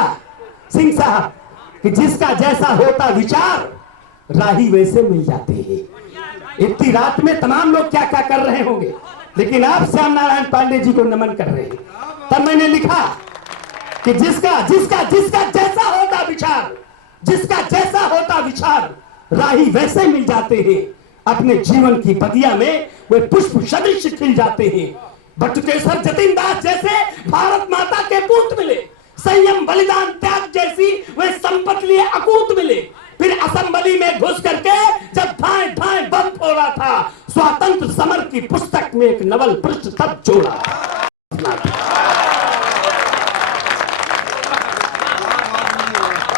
सिंह साहब, कि जिसका जैसा होता विचार राही वैसे मिल जाते हैं। इतनी रात में तमाम लोग क्या क्या कर रहे होंगे, लेकिन आप श्याम नारायण पांडे जी को नमन कर रहे हैं। तब मैंने लिखा कि जिसका जैसा होता विचार, जिसका जैसा होता विचार राही वैसे मिल जाते हैं। अपने जीवन की बगिया में वे पुष्प सदृश खिल जाते हैं। बटुकेश्वर जतिन दास जैसे भारत माता के पूत मिले, संयम बलिदान त्याग जैसी वे संपत्ति लिए अकूत मिले। फिर असेंबली में घुस करके जब धाए धाए बम फोड़ा था, स्वातंत्र समर की पुस्तक में एक नवल पृष्ठ तब जोड़ा।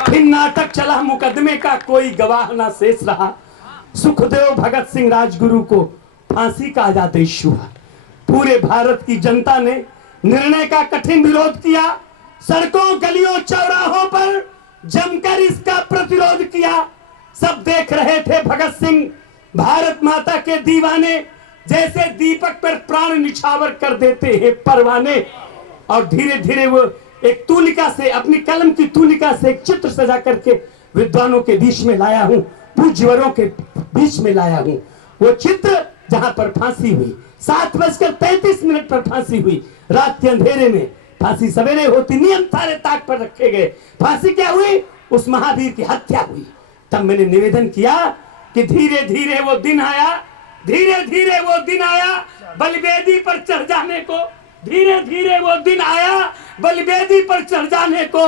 फिर नाटक चला, मुकदमे का कोई गवाह ना शेष रहा। सुखदेव भगत सिंह राजगुरु को फांसी का आदेश हुआ। पूरे भारत की जनता ने निर्णय का कठिन विरोध किया। सड़कों गलियों चौराहों पर जमकर इसका प्रतिरोध किया। सब देख रहे थे भगत सिंह भारत माता के दीवाने जैसे दीपक पर प्राण निछावर कर देते हैं परवाने। और धीरे धीरे वो एक तूलिका से, अपनी कलम की तूलिका से एक चित्र सजा करके विद्वानों के बीच में लाया हूं, पूज्यवरों के बीच में लाया हूं। वो चित्र जहां पर फांसी हुई, 7:35 पर फांसी हुई। रात के अंधेरे में, फांसी सवेरे होती, नियम सारे ताक पर रखे गए। फांसी क्या हुई? उस महावीर की हत्या हुई। तब मैंने निवेदन किया कि धीरे धीरे वो दिन आया, धीरे धीरे वो दिन आया बलिवेदी पर चढ़ जाने को, धीरे धीरे वो दिन आया बलिवेदी पर चढ़ जाने को।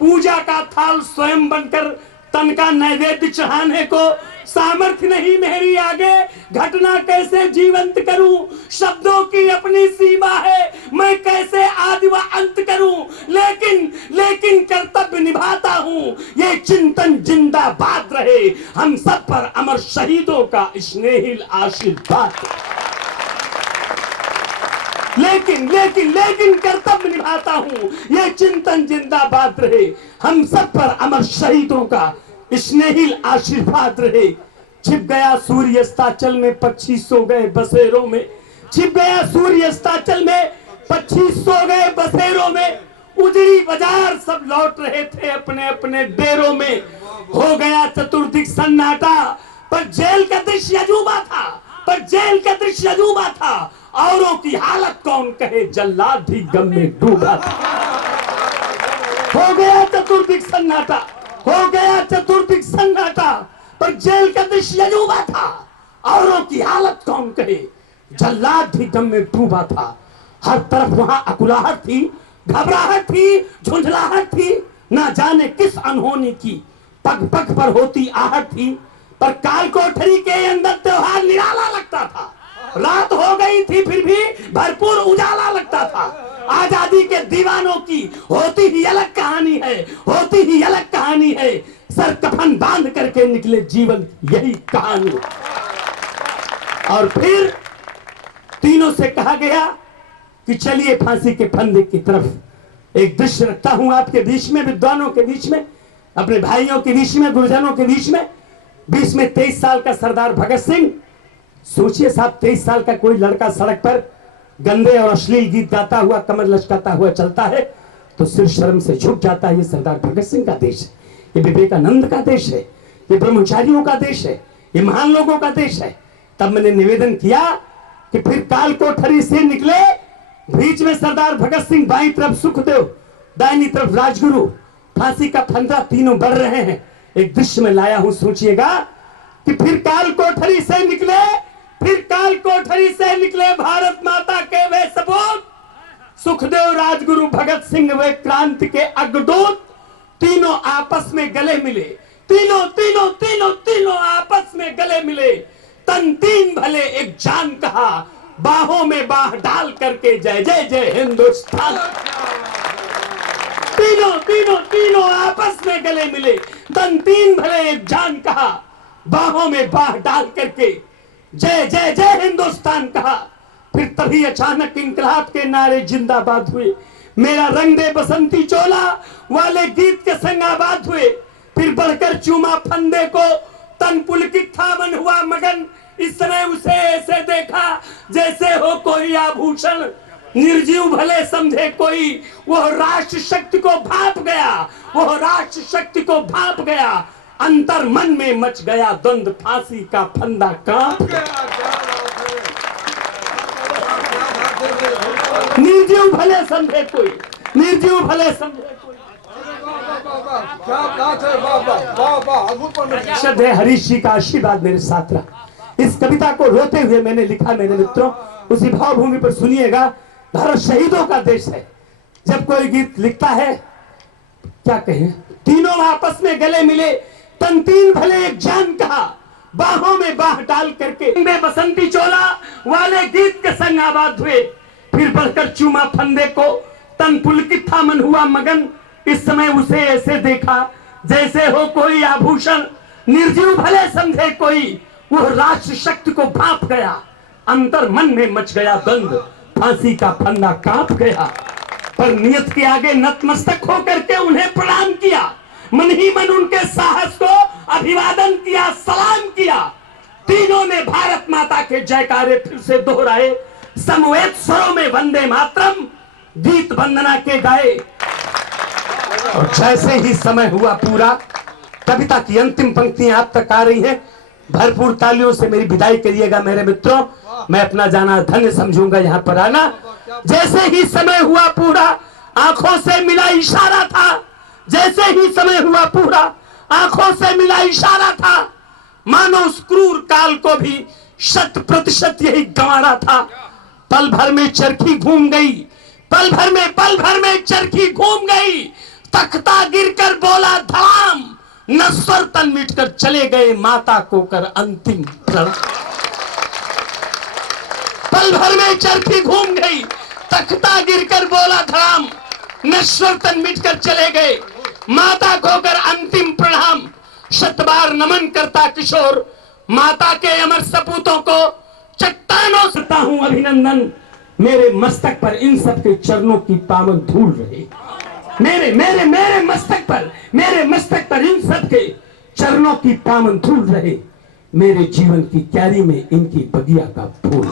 पूजा का थाल स्वयं बनकर तन का नैवेद्य चढ़ाने को। सामर्थ्य नहीं मेरी आगे, घटना कैसे जीवंत करूं, शब्दों की अपनी सीमा है, मैं कैसे आदि व अंत करूं। लेकिन कर्तव्य निभाता हूं, ये चिंतन जिंदाबाद रहे, हम सब पर अमर शहीदों का स्नेहिल आशीर्वाद। लेकिन कर्तव्य निभाता हूं, ये चिंतन जिंदाबाद रहे, हम सब पर अमर शहीदों का स्नेहिल आशीर्वाद रहे। छिप गया सूर्य अस्ताचल में, पक्षी सो गए बसेरों में। छिप गया सूर्य अस्ताचल में, पक्षी सो गए बसेरों में। उजड़ी बाजार सब लौट रहे थे अपने अपने डेरों में। हो गया चतुर्दिक सन्नाटा, पर जेल का दृश्य अजूबा था, पर जेल का दृश्य अजूबा था। औरों की हालत कौन कहे, जल्लाद भी गम में डूबा था। हो गया चतुर्दिक सन्नाटा, हो गया चतुर्दिक सन्नाटा, पर जेल का दृश्य अजूबा था। औरों की हालत कौन कहे, जल्लाद भी दम में डूबा था। हर तरफ वहां अकुलाहट थी, घबराहट थी, झुंझलाहट थी, ना जाने किस अनहोनी की पग पग पर होती आहट थी। पर काल कोठरी के अंदर त्योहार निराला लगता था। रात हो गई थी फिर भी भरपूर उजाला लगता था। आजादी के दीवानों की होती ही अलग कहानी है, होती ही अलग कहानी है। सर कफन बांध करके निकले जीवन यही कहानी। और फिर तीनों से कहा गया कि चलिए फांसी के फंदे की तरफ। एक दृश्य रखता हूं आपके बीच में, विद्वानों के बीच में, अपने भाइयों के बीच में, गुरुजनों के बीच में। बीच में 23 साल का सरदार भगत सिंह। सोचिए साहब, 23 साल का कोई लड़का सड़क पर गंदे और अश्लील गीत गाता हुआ, कमर लचकाता हुआ चलता है तो सिर शर्म से झुक जाता है। ये सरदार भगत सिंह का देश है, ये विवेकानंद का देश है, ये ब्रह्मचारियों का देश है, ये महान लोगों का देश है। तब मैंने निवेदन किया कि फिर काल कोठरी से निकले, बीच में सरदार भगत सिंह, बाईं तरफ सुखदेव, दाहिनी तरफ राजगुरु, फांसी का फंदा, तीनों बढ़ रहे हैं। एक दृश्य में लाया हूं, सोचिएगा कि फिर काल कोठरी से निकले, फिर काल कोठरी से निकले भारत माता के वे सपूत, सुखदेव, राजगुरु, भगत सिंह, वे क्रांति के अग्रदूत। तीनों आपस में गले मिले, तीनों तीनों तीनों तीनों आपस में गले मिले। तन तीन भले एक जान कहा, बाहों में बाह डाल करके जय जय जय हिंदुस्तान। तीनों तीनों तीनों आपस में गले मिले, तन तीन भले एक जान कहा, बाहों में बाह डाल करके जय जय जय हिंदुस्तान कहा। फिर तभी अचानक इनकलाब के नारे जिंदाबाद हुए, मेरा रंग दे बसंती चोला वाले गीत के संग आबाद हुए। फिर बढ़कर चूमा फंदे को, तन पुलकित था मन हुआ मगन। इस समय उसे ऐसे देखा जैसे हो कोई आभूषण, निर्जीव भले समझे कोई, वह राष्ट्र शक्ति को भाप गया, वह राष्ट्र शक्ति को भाप गया। अंतर मन में मच गया द्वंद, फांसी का फंदा कांप गया। निर्जीव भले समझे कोई, निर्जीव भले समझे कोई। श्रद्धेय हरीश जी का आशीर्वाद मेरे साथ रहा। इस कविता को रोते हुए मैंने लिखा मेरे मित्रों, उसी भावभूमि पर सुनिएगा। भारत शहीदों का देश है। जब कोई गीत लिखता है, क्या कहें, तीनों आपस में गले मिले, तन तीन भले एक जान कहा, बाहों में बाह डाल करके बसंती चोला वाले गीत के संग आबाद हुए। फिर बढ़कर चूमा फंदे को, तन पुलकित था मन हुआ मगन। इस समय उसे ऐसे देखा जैसे हो कोई आभूषण, निर्जीव भले समझे कोई, वह राष्ट्र शक्ति को भाप गया। अंतर मन में मच गया द्वंद, फांसी का फंदा कांप गया। पर नियत के आगे नतमस्तक होकर के उन्हें प्रणाम किया, मन ही मन उनके साहस को अभिवादन किया, सलाम किया। तीनों ने भारत माता के जयकारे फिर से दोहराए, समवेत स्वरों में वंदे मातरम गीत वंदना के गाए। और जैसे ही समय हुआ पूरा, कविता की अंतिम पंक्तियां आप तक आ रही हैं। भरपूर तालियों से मेरी विदाई करिएगा मेरे मित्रों, मैं अपना जाना धन्य समझूंगा यहाँ पर आना। जैसे ही समय हुआ पूरा, आंखों से मिला इशारा था, जैसे ही समय हुआ पूरा, आंखों से मिला इशारा था। मानो उस क्रूर काल को भी 100% यही गंवारा था। पल भर में चरखी घूम गई, पल भर में चरखी घूम गई। तख्ता गिरकर बोला धड़ाम, नस्वर तन मिटकर चले गए माता को कर अंतिम प्रणाम। पल भर में चरखी घूम गई, तख्ता गिरकर बोला धड़ाम, नश्वर तन मिटकर चले गए माता को कर अंतिम प्रणाम। शतबार नमन करता किशोर माता के अमर सपूतों को, चट्टानों से हूं अभिनंदन। मेरे मस्तक पर इन सब के चरणों की पावन धूल रहे। मेरे मस्तक पर इन सब के चरणों की पावन धूल रहे। मेरे जीवन की क्यारी में इनकी बगिया का फूल।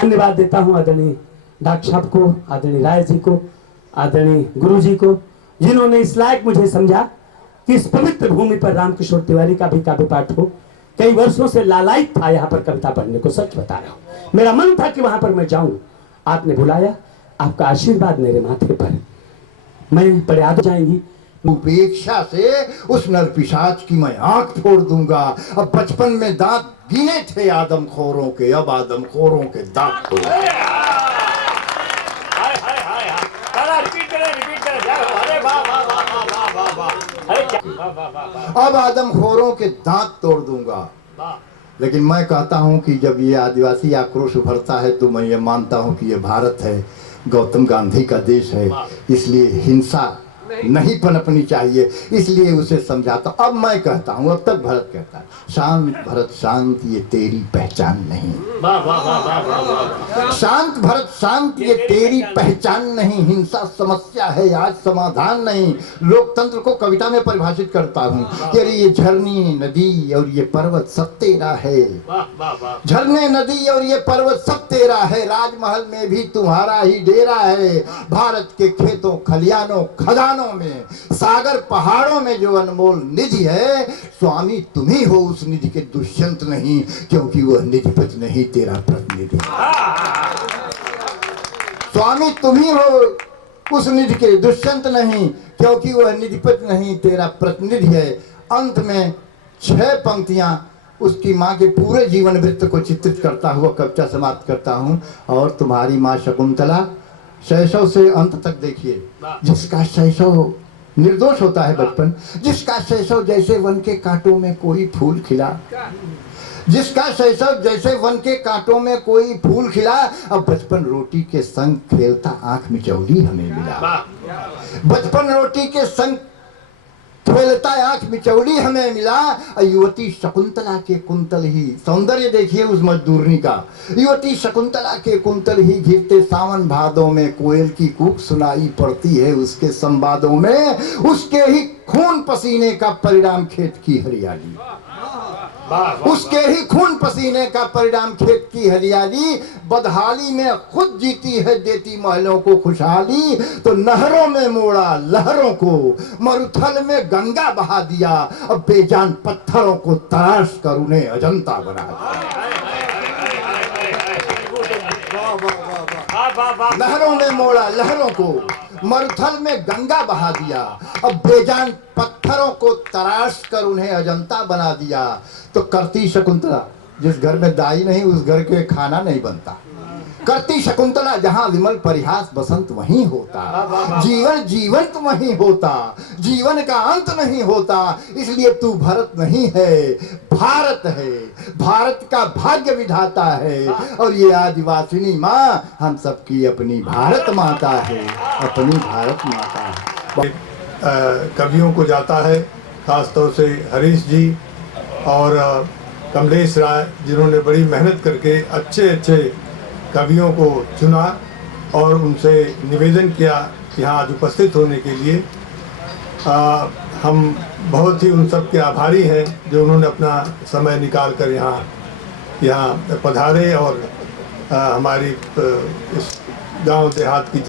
धन्यवाद देता हूं आदरणीय डॉक्टर साहब को, आदरणीय राय जी को, आदरणीय गुरु जी को, जिन्होंने इस लायक मुझे समझा कि इस पवित्र भूमि पर रामकिशोर तिवारी का भी काव्य पाठ हो। कई वर्षों से लालायित था यहाँ पर कविता पढ़ने को, सच बता रहा हूँ। मेरा मन था कि वहां पर मैं जाऊं, आपने बुलाया, आपका आशीर्वाद मेरे माथे पर, मैं प्रयाद जाएंगी। उपेक्षा से उस नरपिशाच की मैं आंख फोड़ दूंगा। अब बचपन में दांत गिने थे आदमखोरों के, अब आदमखोरों के दांत तोड़। अब आदमखोरों के दांत तोड़ दूंगा। लेकिन मैं कहता हूं कि जब ये आदिवासी आक्रोश उभरता है तो मैं ये मानता हूं कि ये भारत है, गौतम गांधी का देश है, इसलिए हिंसा नहीं पनपनी चाहिए, इसलिए उसे समझाता। अब मैं कहता हूं, अब तक भरत कहता है, शांत भरत शांत, ये तेरी पहचान नहीं। शांत भरत शांत, ये तेरी पहचान नहीं। हिंसा समस्या है, आज समाधान नहीं। लोकतंत्र को कविता में परिभाषित करता हूँ कि अरे ये झरनी नदी और ये पर्वत सब तेरा है। झरने नदी और ये पर्वत सब तेरा है, राजमहल में भी तुम्हारा ही डेरा है। भारत के खेतों खलियानों खदानों में, सागर पहाड़ों में जो अनमोल निधि है, स्वामी तुम ही हो उस निधि के, दुष्यंत नहीं, क्योंकि वह निधिपति नहीं, तेरा प्रतिनिधि। स्वामी तुम ही हो उस निधि के, दुष्यंत नहीं, क्योंकि वह निधिपति नहीं, तेरा प्रतिनिधि है। अंत में 6 पंक्तियां उसकी माँ के पूरे जीवन वृत्त को चित्रित करता हुआ कविता समाप्त करता हूँ। और तुम्हारी माँ शकुंतला, शैशव से अंत तक देखिए, जिसका शैशव निर्दोष होता है बचपन, जिसका शैशव जैसे वन के कांटों में कोई फूल खिला, जिसका शैशव जैसे वन के कांटों में कोई फूल खिला। अब बचपन रोटी के संग खेलता आंख मिचौली हमें मिला। बचपन रोटी के संग खेलता आंख मिचौली हमें मिला। युवती शकुंतला के कुंतल ही, सौंदर्य देखिए उस मजदूरनी का। युवती शकुंतला के कुंतल ही घिरते सावन भादों में, कोयल की कूक सुनाई पड़ती है उसके संवादों में। उसके ही खून पसीने का परिणाम खेत की हरियाली, उसके ही खून पसीने का परिणाम खेत की हरियाली। बदहाली में खुद जीती है, देती महलों को खुशहाली। तो नहरों में मोड़ा लहरों को, मरुथल में गंगा बहा दिया। अब बेजान पत्थरों को तराश कर उन्हें अजंता बना दिया। नहरों में मोड़ा लहरों को, मरुथल में गंगा बहा दिया। अब बेजान पत्थरों को तराश कर उन्हें अजंता बना दिया। तो करती शकुंतला, जिस घर में दाई नहीं उस घर के खाना नहीं बनता। करती शकुंतला, जहाँ विमल परिहास बसंत वहीं होता। जीवन जीवंत वहीं होता, जीवन का अंत नहीं होता। इसलिए तू भरत नहीं है, भारत है, भारत का भाग्य विधाता है। और ये आदिवासिनी माँ हम सबकी अपनी भारत माता है, अपनी भारत माता है। कवियों को जाता है, खासतौर से हरीश जी और कमलेश राय, जिन्होंने बड़ी मेहनत करके अच्छे अच्छे कवियों को चुना और उनसे निवेदन किया यहाँ आज उपस्थित होने के लिए। हम बहुत ही उन सब के आभारी हैं जो उन्होंने अपना समय निकाल कर यहाँ पधारे और हमारी इस गांव देहात की